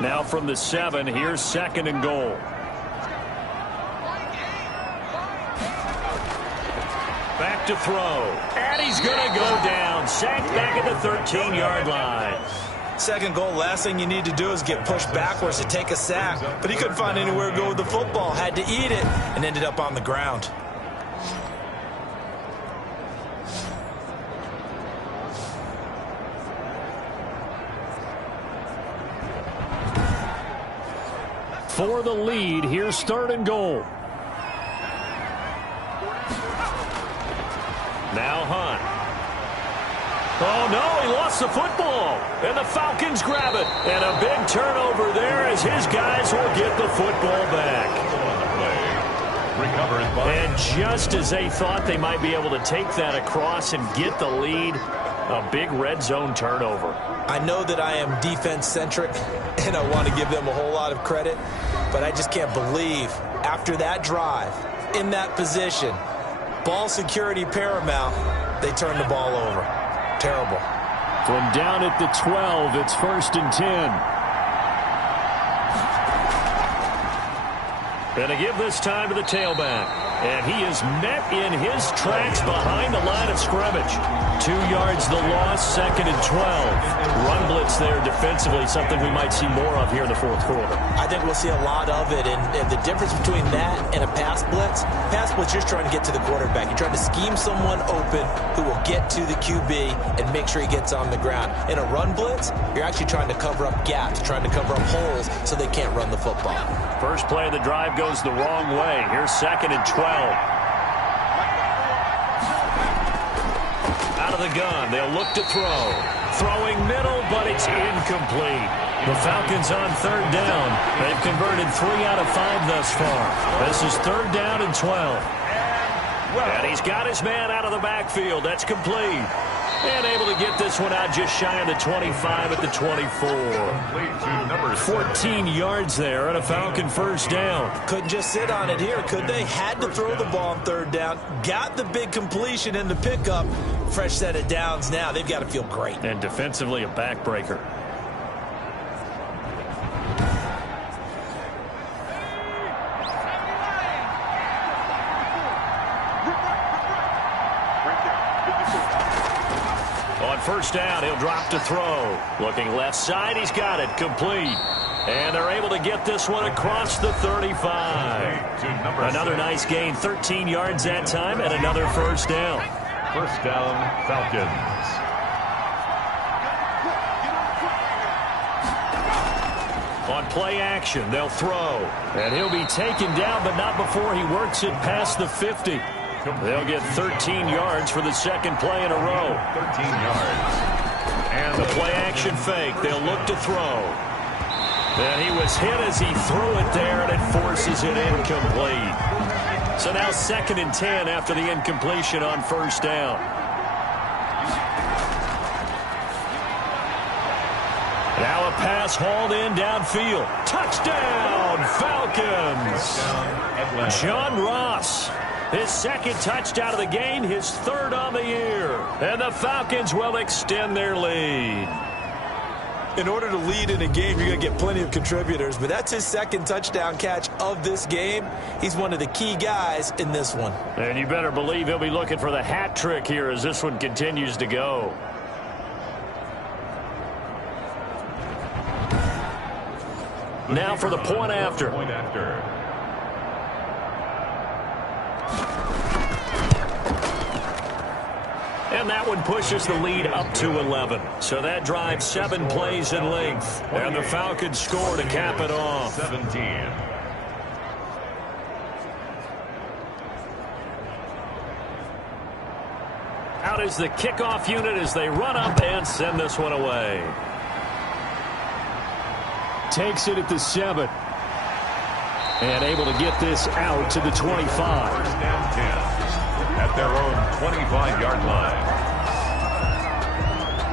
Now from the 7, here's 2nd and goal. Back to throw. And he's going to go down. Sacked back at the 13-yard line. 2nd goal, last thing you need to do is get pushed backwards to take a sack. But he couldn't find anywhere to go with the football. Had to eat it and ended up on the ground. For the lead, here's 3rd and goal. Now Hunt. Oh, no, he lost the football. And the Falcons grab it. And a big turnover there as his guys will get the football back. And just as they thought they might be able to take that across and get the lead, a big red zone turnover. I know that I am defense-centric, and I want to give them a whole lot of credit, but I just can't believe after that drive, in that position, ball security paramount, they turned the ball over. Terrible. From down at the 12, it's 1st and 10. And to give this time to the tailback. And he is met in his tracks behind the line of scrimmage. 2 yards the loss, 2nd and 12. Run blitz there defensively, something we might see more of here in the fourth quarter. I think we'll see a lot of it. And the difference between that and a pass blitz, you're just trying to get to the quarterback. You're trying to scheme someone open who will get to the QB and make sure he gets on the ground. In a run blitz, you're actually trying to cover up gaps, trying to cover up holes so they can't run the football. First play of the drive goes the wrong way. Here's 2nd and 12. Out of the gun, they'll look to throw. Throwing middle, but it's incomplete. The Falcons on 3rd down. They've converted 3 out of 5 thus far. This is 3rd down and 12. And he's got his man out of the backfield. That's complete. And able to get this one out just shy of the 25 at the 24. 14 yards there and a Falcon first down. Couldn't just sit on it here, could they? Had to throw the ball on 3rd down. Got the big completion in the pickup. Fresh set of downs now. They've got to feel great. And defensively a backbreaker. On 1st down, he'll drop to throw. Looking left side, he's got it. Complete. And they're able to get this one across the 35. Another nice gain, 13 yards that time, and another first down. First down, Falcons. On play action, they'll throw. And he'll be taken down, but not before he works it past the 50. They'll get 13 yards for the 2nd play in a row. 13 yards. And the play action fake. They'll look to throw. And he was hit as he threw it there, and it forces it incomplete. So now 2nd and 10 after the incompletion on 1st down. Now a pass hauled in downfield. Touchdown, Falcons. John Ross. His 2nd touchdown of the game, his 3rd on the year. And the Falcons will extend their lead. In order to lead in a game, you're going to get plenty of contributors, but that's his 2nd touchdown catch of this game. He's one of the key guys in this one. And you better believe he'll be looking for the hat trick here as this one continues to go. Now for the point after. And that one pushes the lead up to 11. So that drives 7 plays in length. And the Falcons score to cap it off. 17. Out is the kickoff unit as they run up and send this one away. Takes it at the 7. And able to get this out to the 25. First down 10. At their own 25-yard line.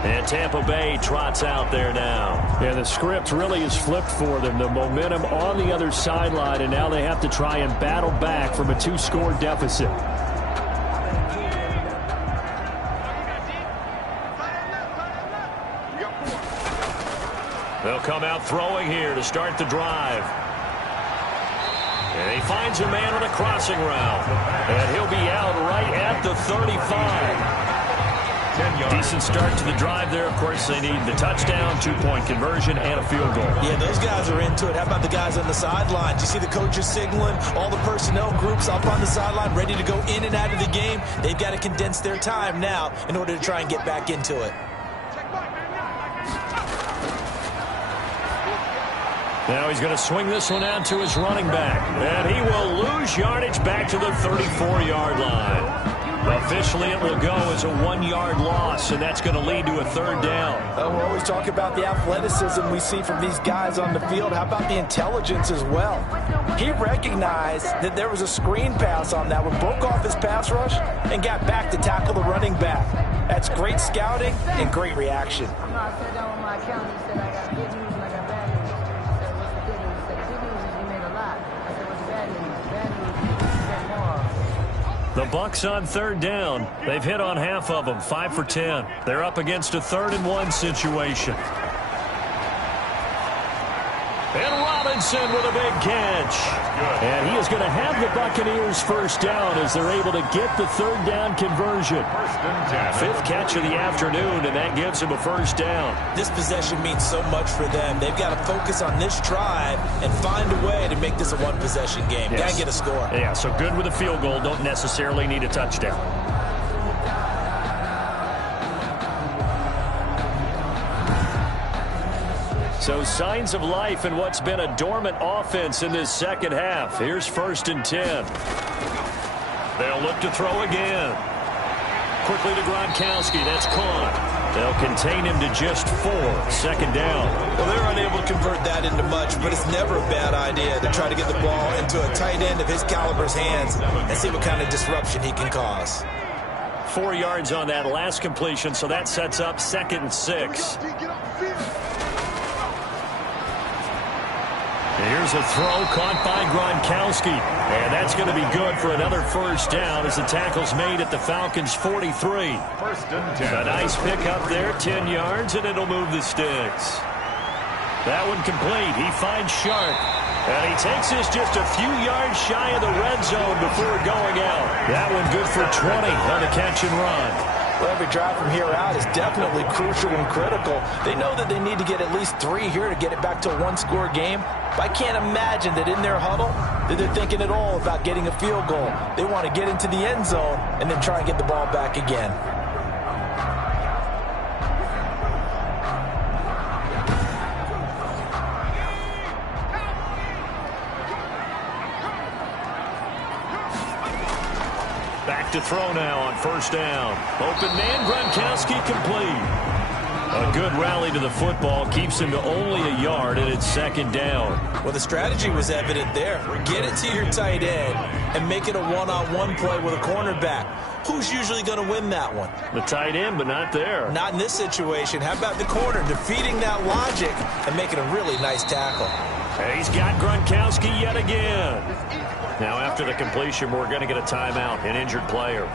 And Tampa Bay trots out there now. Yeah, the script really is flipped for them. The momentum on the other sideline, and now they have to try and battle back from a 2-score deficit. They'll come out throwing here to start the drive. And he finds a man on a crossing route. And he'll be out right at the 35. Decent start to the drive there. Of course, they need the touchdown, 2-point conversion, and a field goal. Yeah, those guys are into it. How about the guys on the sideline? Do you see the coaches signaling? All the personnel groups up on the sideline ready to go in and out of the game. They've got to condense their time now in order to try and get back into it. Now he's going to swing this one out to his running back. And he will lose yardage back to the 34-yard line. Officially, it will go as a 1-yard loss, and that's going to lead to a 3rd down. We always talk about the athleticism we see from these guys on the field. How about the intelligence as well? He recognized that there was a screen pass on that one, broke off his pass rush, and got back to tackle the running back. That's great scouting and great reaction. The Bucs on 3rd down. They've hit on half of them, 5 for 10. They're up against a 3rd and 1 situation. And Robinson with a big catch. And he is going to have the Buccaneers first down as they're able to get the third down conversion. Fifth catch of the afternoon, and that gives him a first down. This possession means so much for them. They've got to focus on this drive and find a way to make this a one-possession game. Yes. Got to get a score. Yeah, so good with a field goal. Don't necessarily need a touchdown. So signs of life in what's been a dormant offense in this second half. Here's 1st and 10. They'll look to throw again. Quickly to Gronkowski. That's caught. They'll contain him to just 4. Second down. Well, they're unable to convert that into much, but it's never a bad idea to try to get the ball into a tight end of his caliber's hands and see what kind of disruption he can cause. 4 yards on that last completion, so that sets up 2nd and 6. Here's a throw caught by Gronkowski. And that's going to be good for another first down as the tackle's made at the Falcons' 43. 1st and 10. A nice pickup there, 10 yards, and it'll move the sticks. That one complete. He finds Sharp. And he takes this just a few yards shy of the red zone before going out. That one good for 20 on the catch and run. Well, every drive from here out is definitely crucial and critical. They know that they need to get at least 3 here to get it back to a one-score game. But I can't imagine that in their huddle that they're thinking at all about getting a field goal. They want to get into the end zone and then try and get the ball back again. Back to throw now on 1st down. Open man, Gronkowski complete. A good rally to the football keeps him to only a yard, and it's 2nd down. Well, the strategy was evident there. Get it to your tight end and make it a one-on-one play with a cornerback. Who's usually going to win that one? The tight end, but not there. Not in this situation. How about the corner defeating that logic and making a really nice tackle? And he's got Gronkowski yet again. Now, after the completion, we're going to get a timeout, an injured player.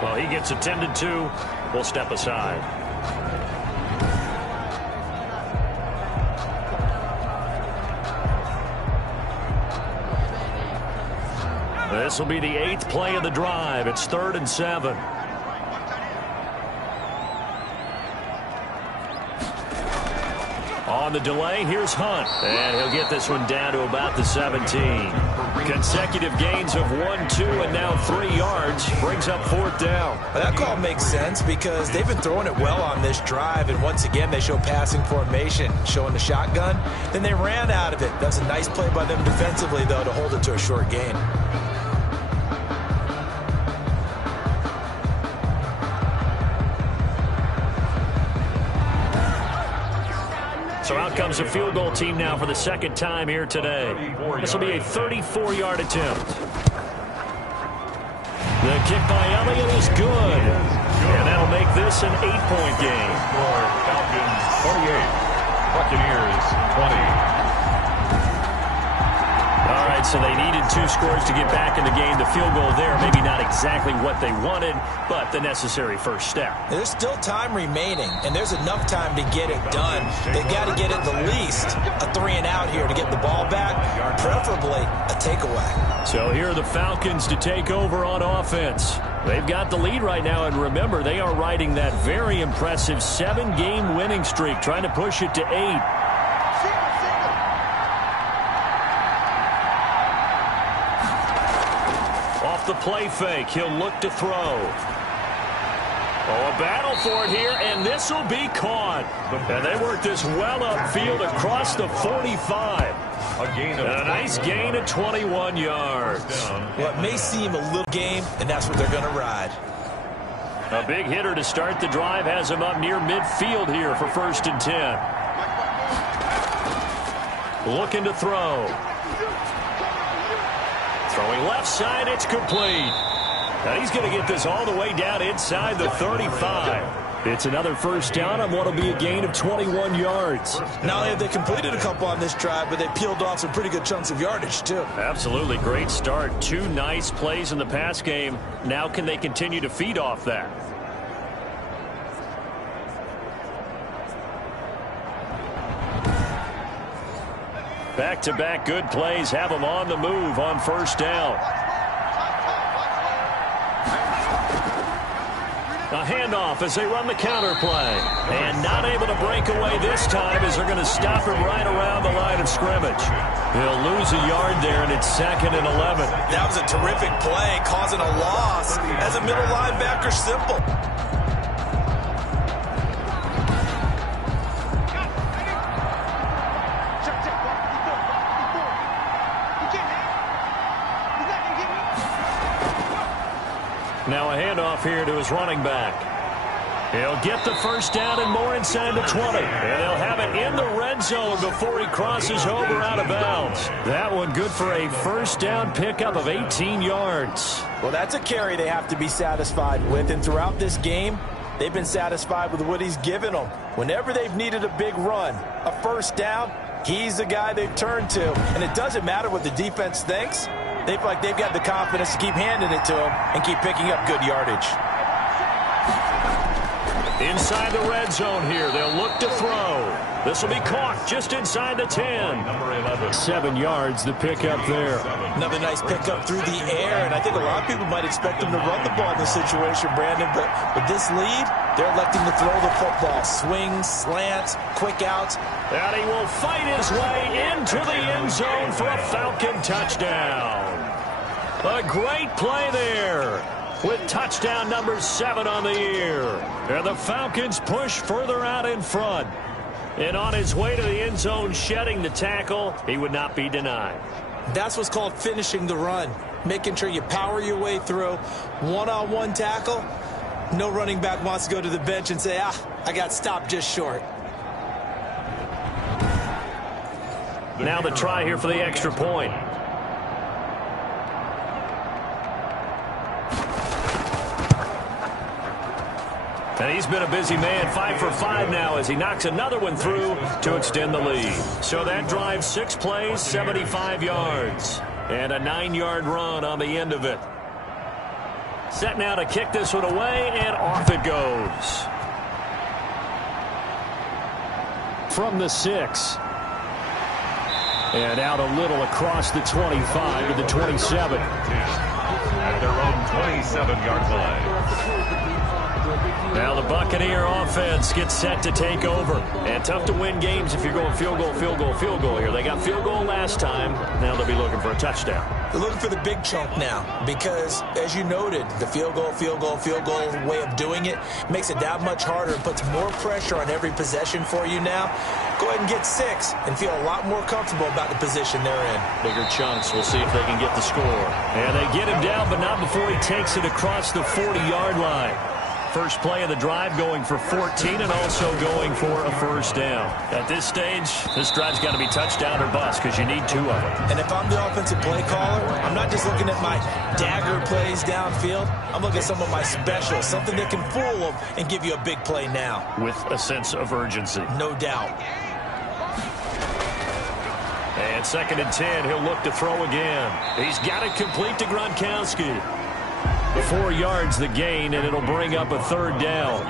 Well, he gets attended to. We'll step aside. This will be the 8th play of the drive. It's 3rd and 7. On the delay, here's Hunt. And he'll get this one down to about the 17. Consecutive gains of 1, 2, and now 3 yards. Brings up 4th down. Well, that call makes sense because they've been throwing it well on this drive. And once again, they show passing formation, showing the shotgun. Then they ran out of it. That's a nice play by them defensively, though, to hold it to a short gain. So out comes a field goal team now for the 2nd time here today. This will be a 34-yard attempt. The kick by Elliott is good. And that'll make this an 8-point game. Falcons 28, Buccaneers 20. All right, so they needed 2 scores to get back in the game. The field goal there, maybe not exactly what they wanted, but the necessary first step. There's still time remaining, and there's enough time to get it done. They've got to get at the least a 3-and-out here to get the ball back, preferably a takeaway. So here are the Falcons to take over on offense. They've got the lead right now, and remember, they are riding that very impressive 7-game winning streak, trying to push it to 8. The play fake. He'll look to throw. Oh, a battle for it here, and this will be caught. And they work this well upfield across the 45. And a nice gain of 21 yards. Well, it may seem a little game, and that's what they're going to ride. A big hitter to start the drive has him up near midfield here for 1st and 10. Looking to throw. Throwing left side, it's complete. Now he's going to get this all the way down inside the 35. It's another first down on what will be a gain of 21 yards. Not only have they completed a couple on this drive, but they peeled off some pretty good chunks of yardage, too. Absolutely great start. 2 nice plays in the pass game. Now can they continue to feed off that? Back-to-back good plays have them on the move on first down. A handoff as they run the counter play. And not able to break away this time as they're going to stop him right around the line of scrimmage. He'll lose a yard there, and it's 2nd and 11. That was a terrific play, causing a loss. As a middle linebacker, simple. Now a handoff here to his running back. He'll get the first down and more inside the 20. And he'll have it in the red zone before he crosses over out of bounds. That one good for a first down pickup of 18 yards. Well, that's a carry they have to be satisfied with. And throughout this game, they've been satisfied with what he's given them. Whenever they've needed a big run, a first down, he's the guy they've turned to. And it doesn't matter what the defense thinks. They feel like they've got the confidence to keep handing it to him and keep picking up good yardage. Inside the red zone here, they'll look to throw. This will be caught just inside the 10. Number 11. 7 yards, the pickup there. Another nice pickup through the air, and I think a lot of people might expect him to run the ball in this situation, Brandon, but with this lead, they're electing to throw the football. Swings, slants, quick outs. And he will fight his way into the end zone for a Falcon touchdown. A great play there with touchdown number 7 on the year. And the Falcons push further out in front. And on his way to the end zone, shedding the tackle, he would not be denied. That's what's called finishing the run. Making sure you power your way through. One-on-one tackle. No running back wants to go to the bench and say, I got stopped just short. Now the try here for the extra point. And he's been a busy man, 5 for 5 now as he knocks another one through to extend the lead. So that drive, 6 plays, 75 yards. And a 9-yard run on the end of it. Set now to kick this one away, and off it goes. From the 6. And out a little across the 25 to the 27. At their own 27-yard line. Now the Buccaneer offense gets set to take over. And tough to win games if you're going field goal, field goal, field goal here. They got field goal last time. Now they'll be looking for a touchdown. They're looking for the big chunk now because, as you noted, the field goal way of doing it makes it that much harder. It puts more pressure on every possession for you now. Go ahead and get 6 and feel a lot more comfortable about the position they're in. Bigger chunks. We'll see if they can get the score. And they get him down, but not before he takes it across the 40-yard line. First play of the drive going for 14 and also going for a first down. At this stage, this drive's got to be touchdown or bust because you need 2 of them. And if I'm the offensive play caller, I'm not just looking at my dagger plays downfield. I'm looking at some of my specials, something that can fool them and give you a big play now. With a sense of urgency. No doubt. And 2nd and 10, he'll look to throw again. He's got it complete to Gronkowski. 4 yards the gain, and it'll bring up a 3rd down.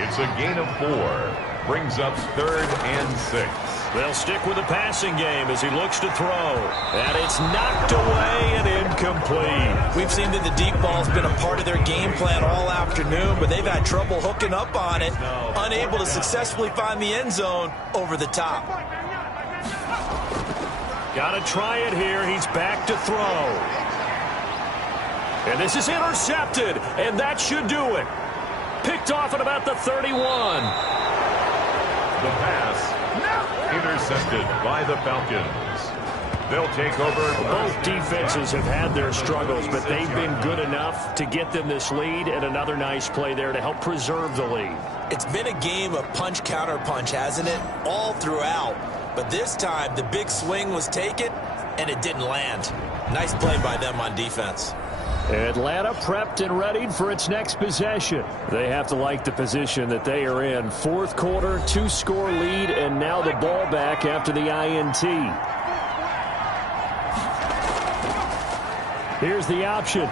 It's a gain of 4. Brings up 3rd and 6. They'll stick with the passing game as he looks to throw. And it's knocked away and incomplete. We've seen that the deep ball's been a part of their game plan all afternoon, but they've had trouble hooking up on it, unable to successfully find the end zone over the top. Got to try it here. He's back to throw. And this is intercepted, and that should do it. Picked off at about the 31. The pass intercepted by the Falcons. They'll take over. Both defenses have had their struggles, but they've been good enough to get them this lead, and another nice play there to help preserve the lead. It's been a game of punch-counter-punch, hasn't it? All throughout. But this time, the big swing was taken, and it didn't land. Nice play by them on defense. Atlanta prepped and readied for its next possession. They have to like the position that they are in. 4th quarter, 2-score lead, and now the ball back after the INT. Here's the option.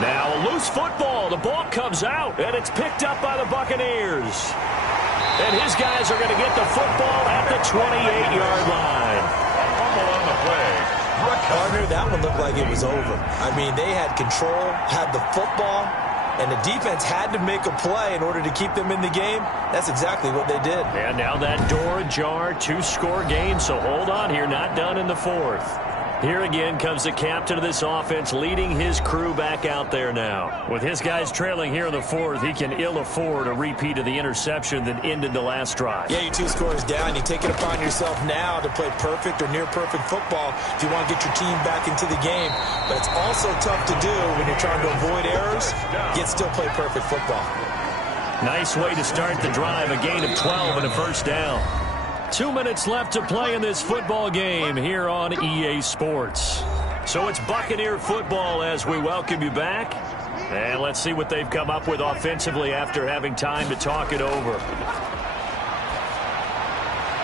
Now a loose football. The ball comes out, and it's picked up by the Buccaneers. And his guys are going to get the football at the 28-yard line. Fumble on the play. Partner, that one looked like it was over. I mean, they had control, had the football, and the defense had to make a play in order to keep them in the game. That's exactly what they did. And now that door ajar, 2-score game, so hold on here, not done in the fourth. Here again comes the captain of this offense leading his crew back out there now. With his guys trailing here in the fourth, he can ill afford a repeat of the interception that ended the last drive. Yeah, you're 2 scores down. You take it upon yourself now to play perfect or near-perfect football if you want to get your team back into the game. But it's also tough to do when you're trying to avoid errors, yet still play perfect football. Nice way to start the drive, a gain of 12 and a first down. 2 minutes left to play in this football game here on EA Sports. So it's Buccaneer football as we welcome you back. And let's see what they've come up with offensively after having time to talk it over.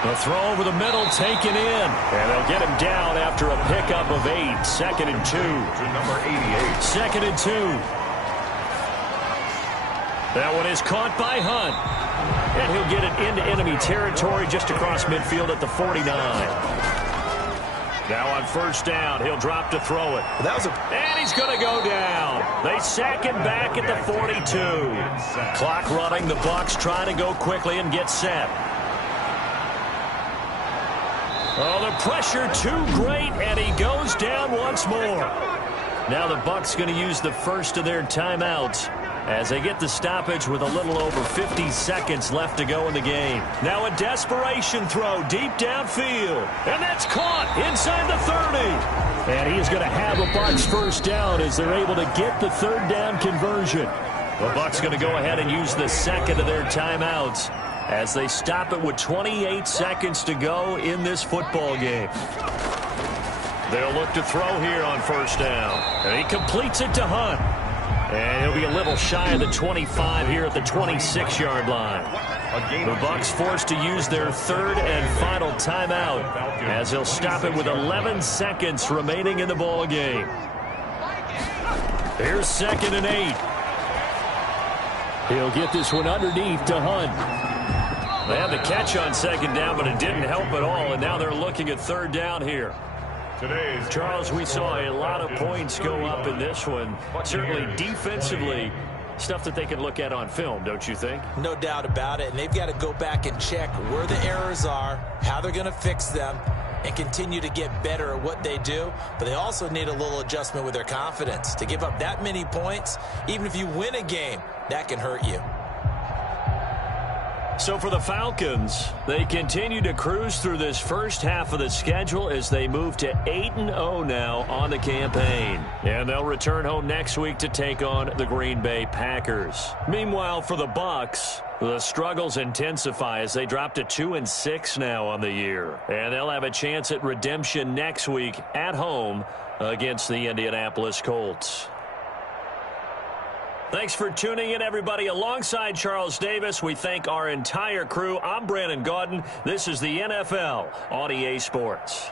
The throw over the middle taken in. And they'll get him down after a pickup of 8. 2nd and 2. To number 88. 2nd and 2. That one is caught by Hunt. And he'll get it into enemy territory just across midfield at the 49. Now on first down, he'll drop to throw it. And he's going to go down. They sack him back at the 42. Clock running. The Bucs trying to go quickly and get set. Oh, the pressure too great, and he goes down once more. Now the Bucs going to use the first of their timeouts as they get the stoppage with a little over 50 seconds left to go in the game. Now a desperation throw deep downfield. And that's caught inside the 30. And he is going to have a Bucs first down as they're able to get the third down conversion. The Bucs going to go ahead and use the second of their timeouts as they stop it with 28 seconds to go in this football game. They'll look to throw here on first down. And he completes it to Hunt. And he'll be a little shy of the 25 here at the 26-yard line. The Bucs forced to use their third and final timeout as they'll stop it with 11 seconds remaining in the ball game. Here's 2nd and 8. He'll get this one underneath to Hunt. They had the catch on 2nd down, but it didn't help at all, and now they're looking at 3rd down here. Charles, we saw a lot of points go up in this one. Certainly defensively, stuff that they can look at on film, don't you think? No doubt about it. And they've got to go back and check where the errors are, how they're going to fix them, and continue to get better at what they do. But they also need a little adjustment with their confidence. To give up that many points, even if you win a game, that can hurt you. So for the Falcons, they continue to cruise through this first half of the schedule as they move to 8-0 now on the campaign. And they'll return home next week to take on the Green Bay Packers. Meanwhile, for the Bucs, the struggles intensify as they drop to 2-6 now on the year. And they'll have a chance at redemption next week at home against the Indianapolis Colts. Thanks for tuning in, everybody. Alongside Charles Davis, we thank our entire crew. I'm Brandon Gaudin. This is the NFL on EA Sports.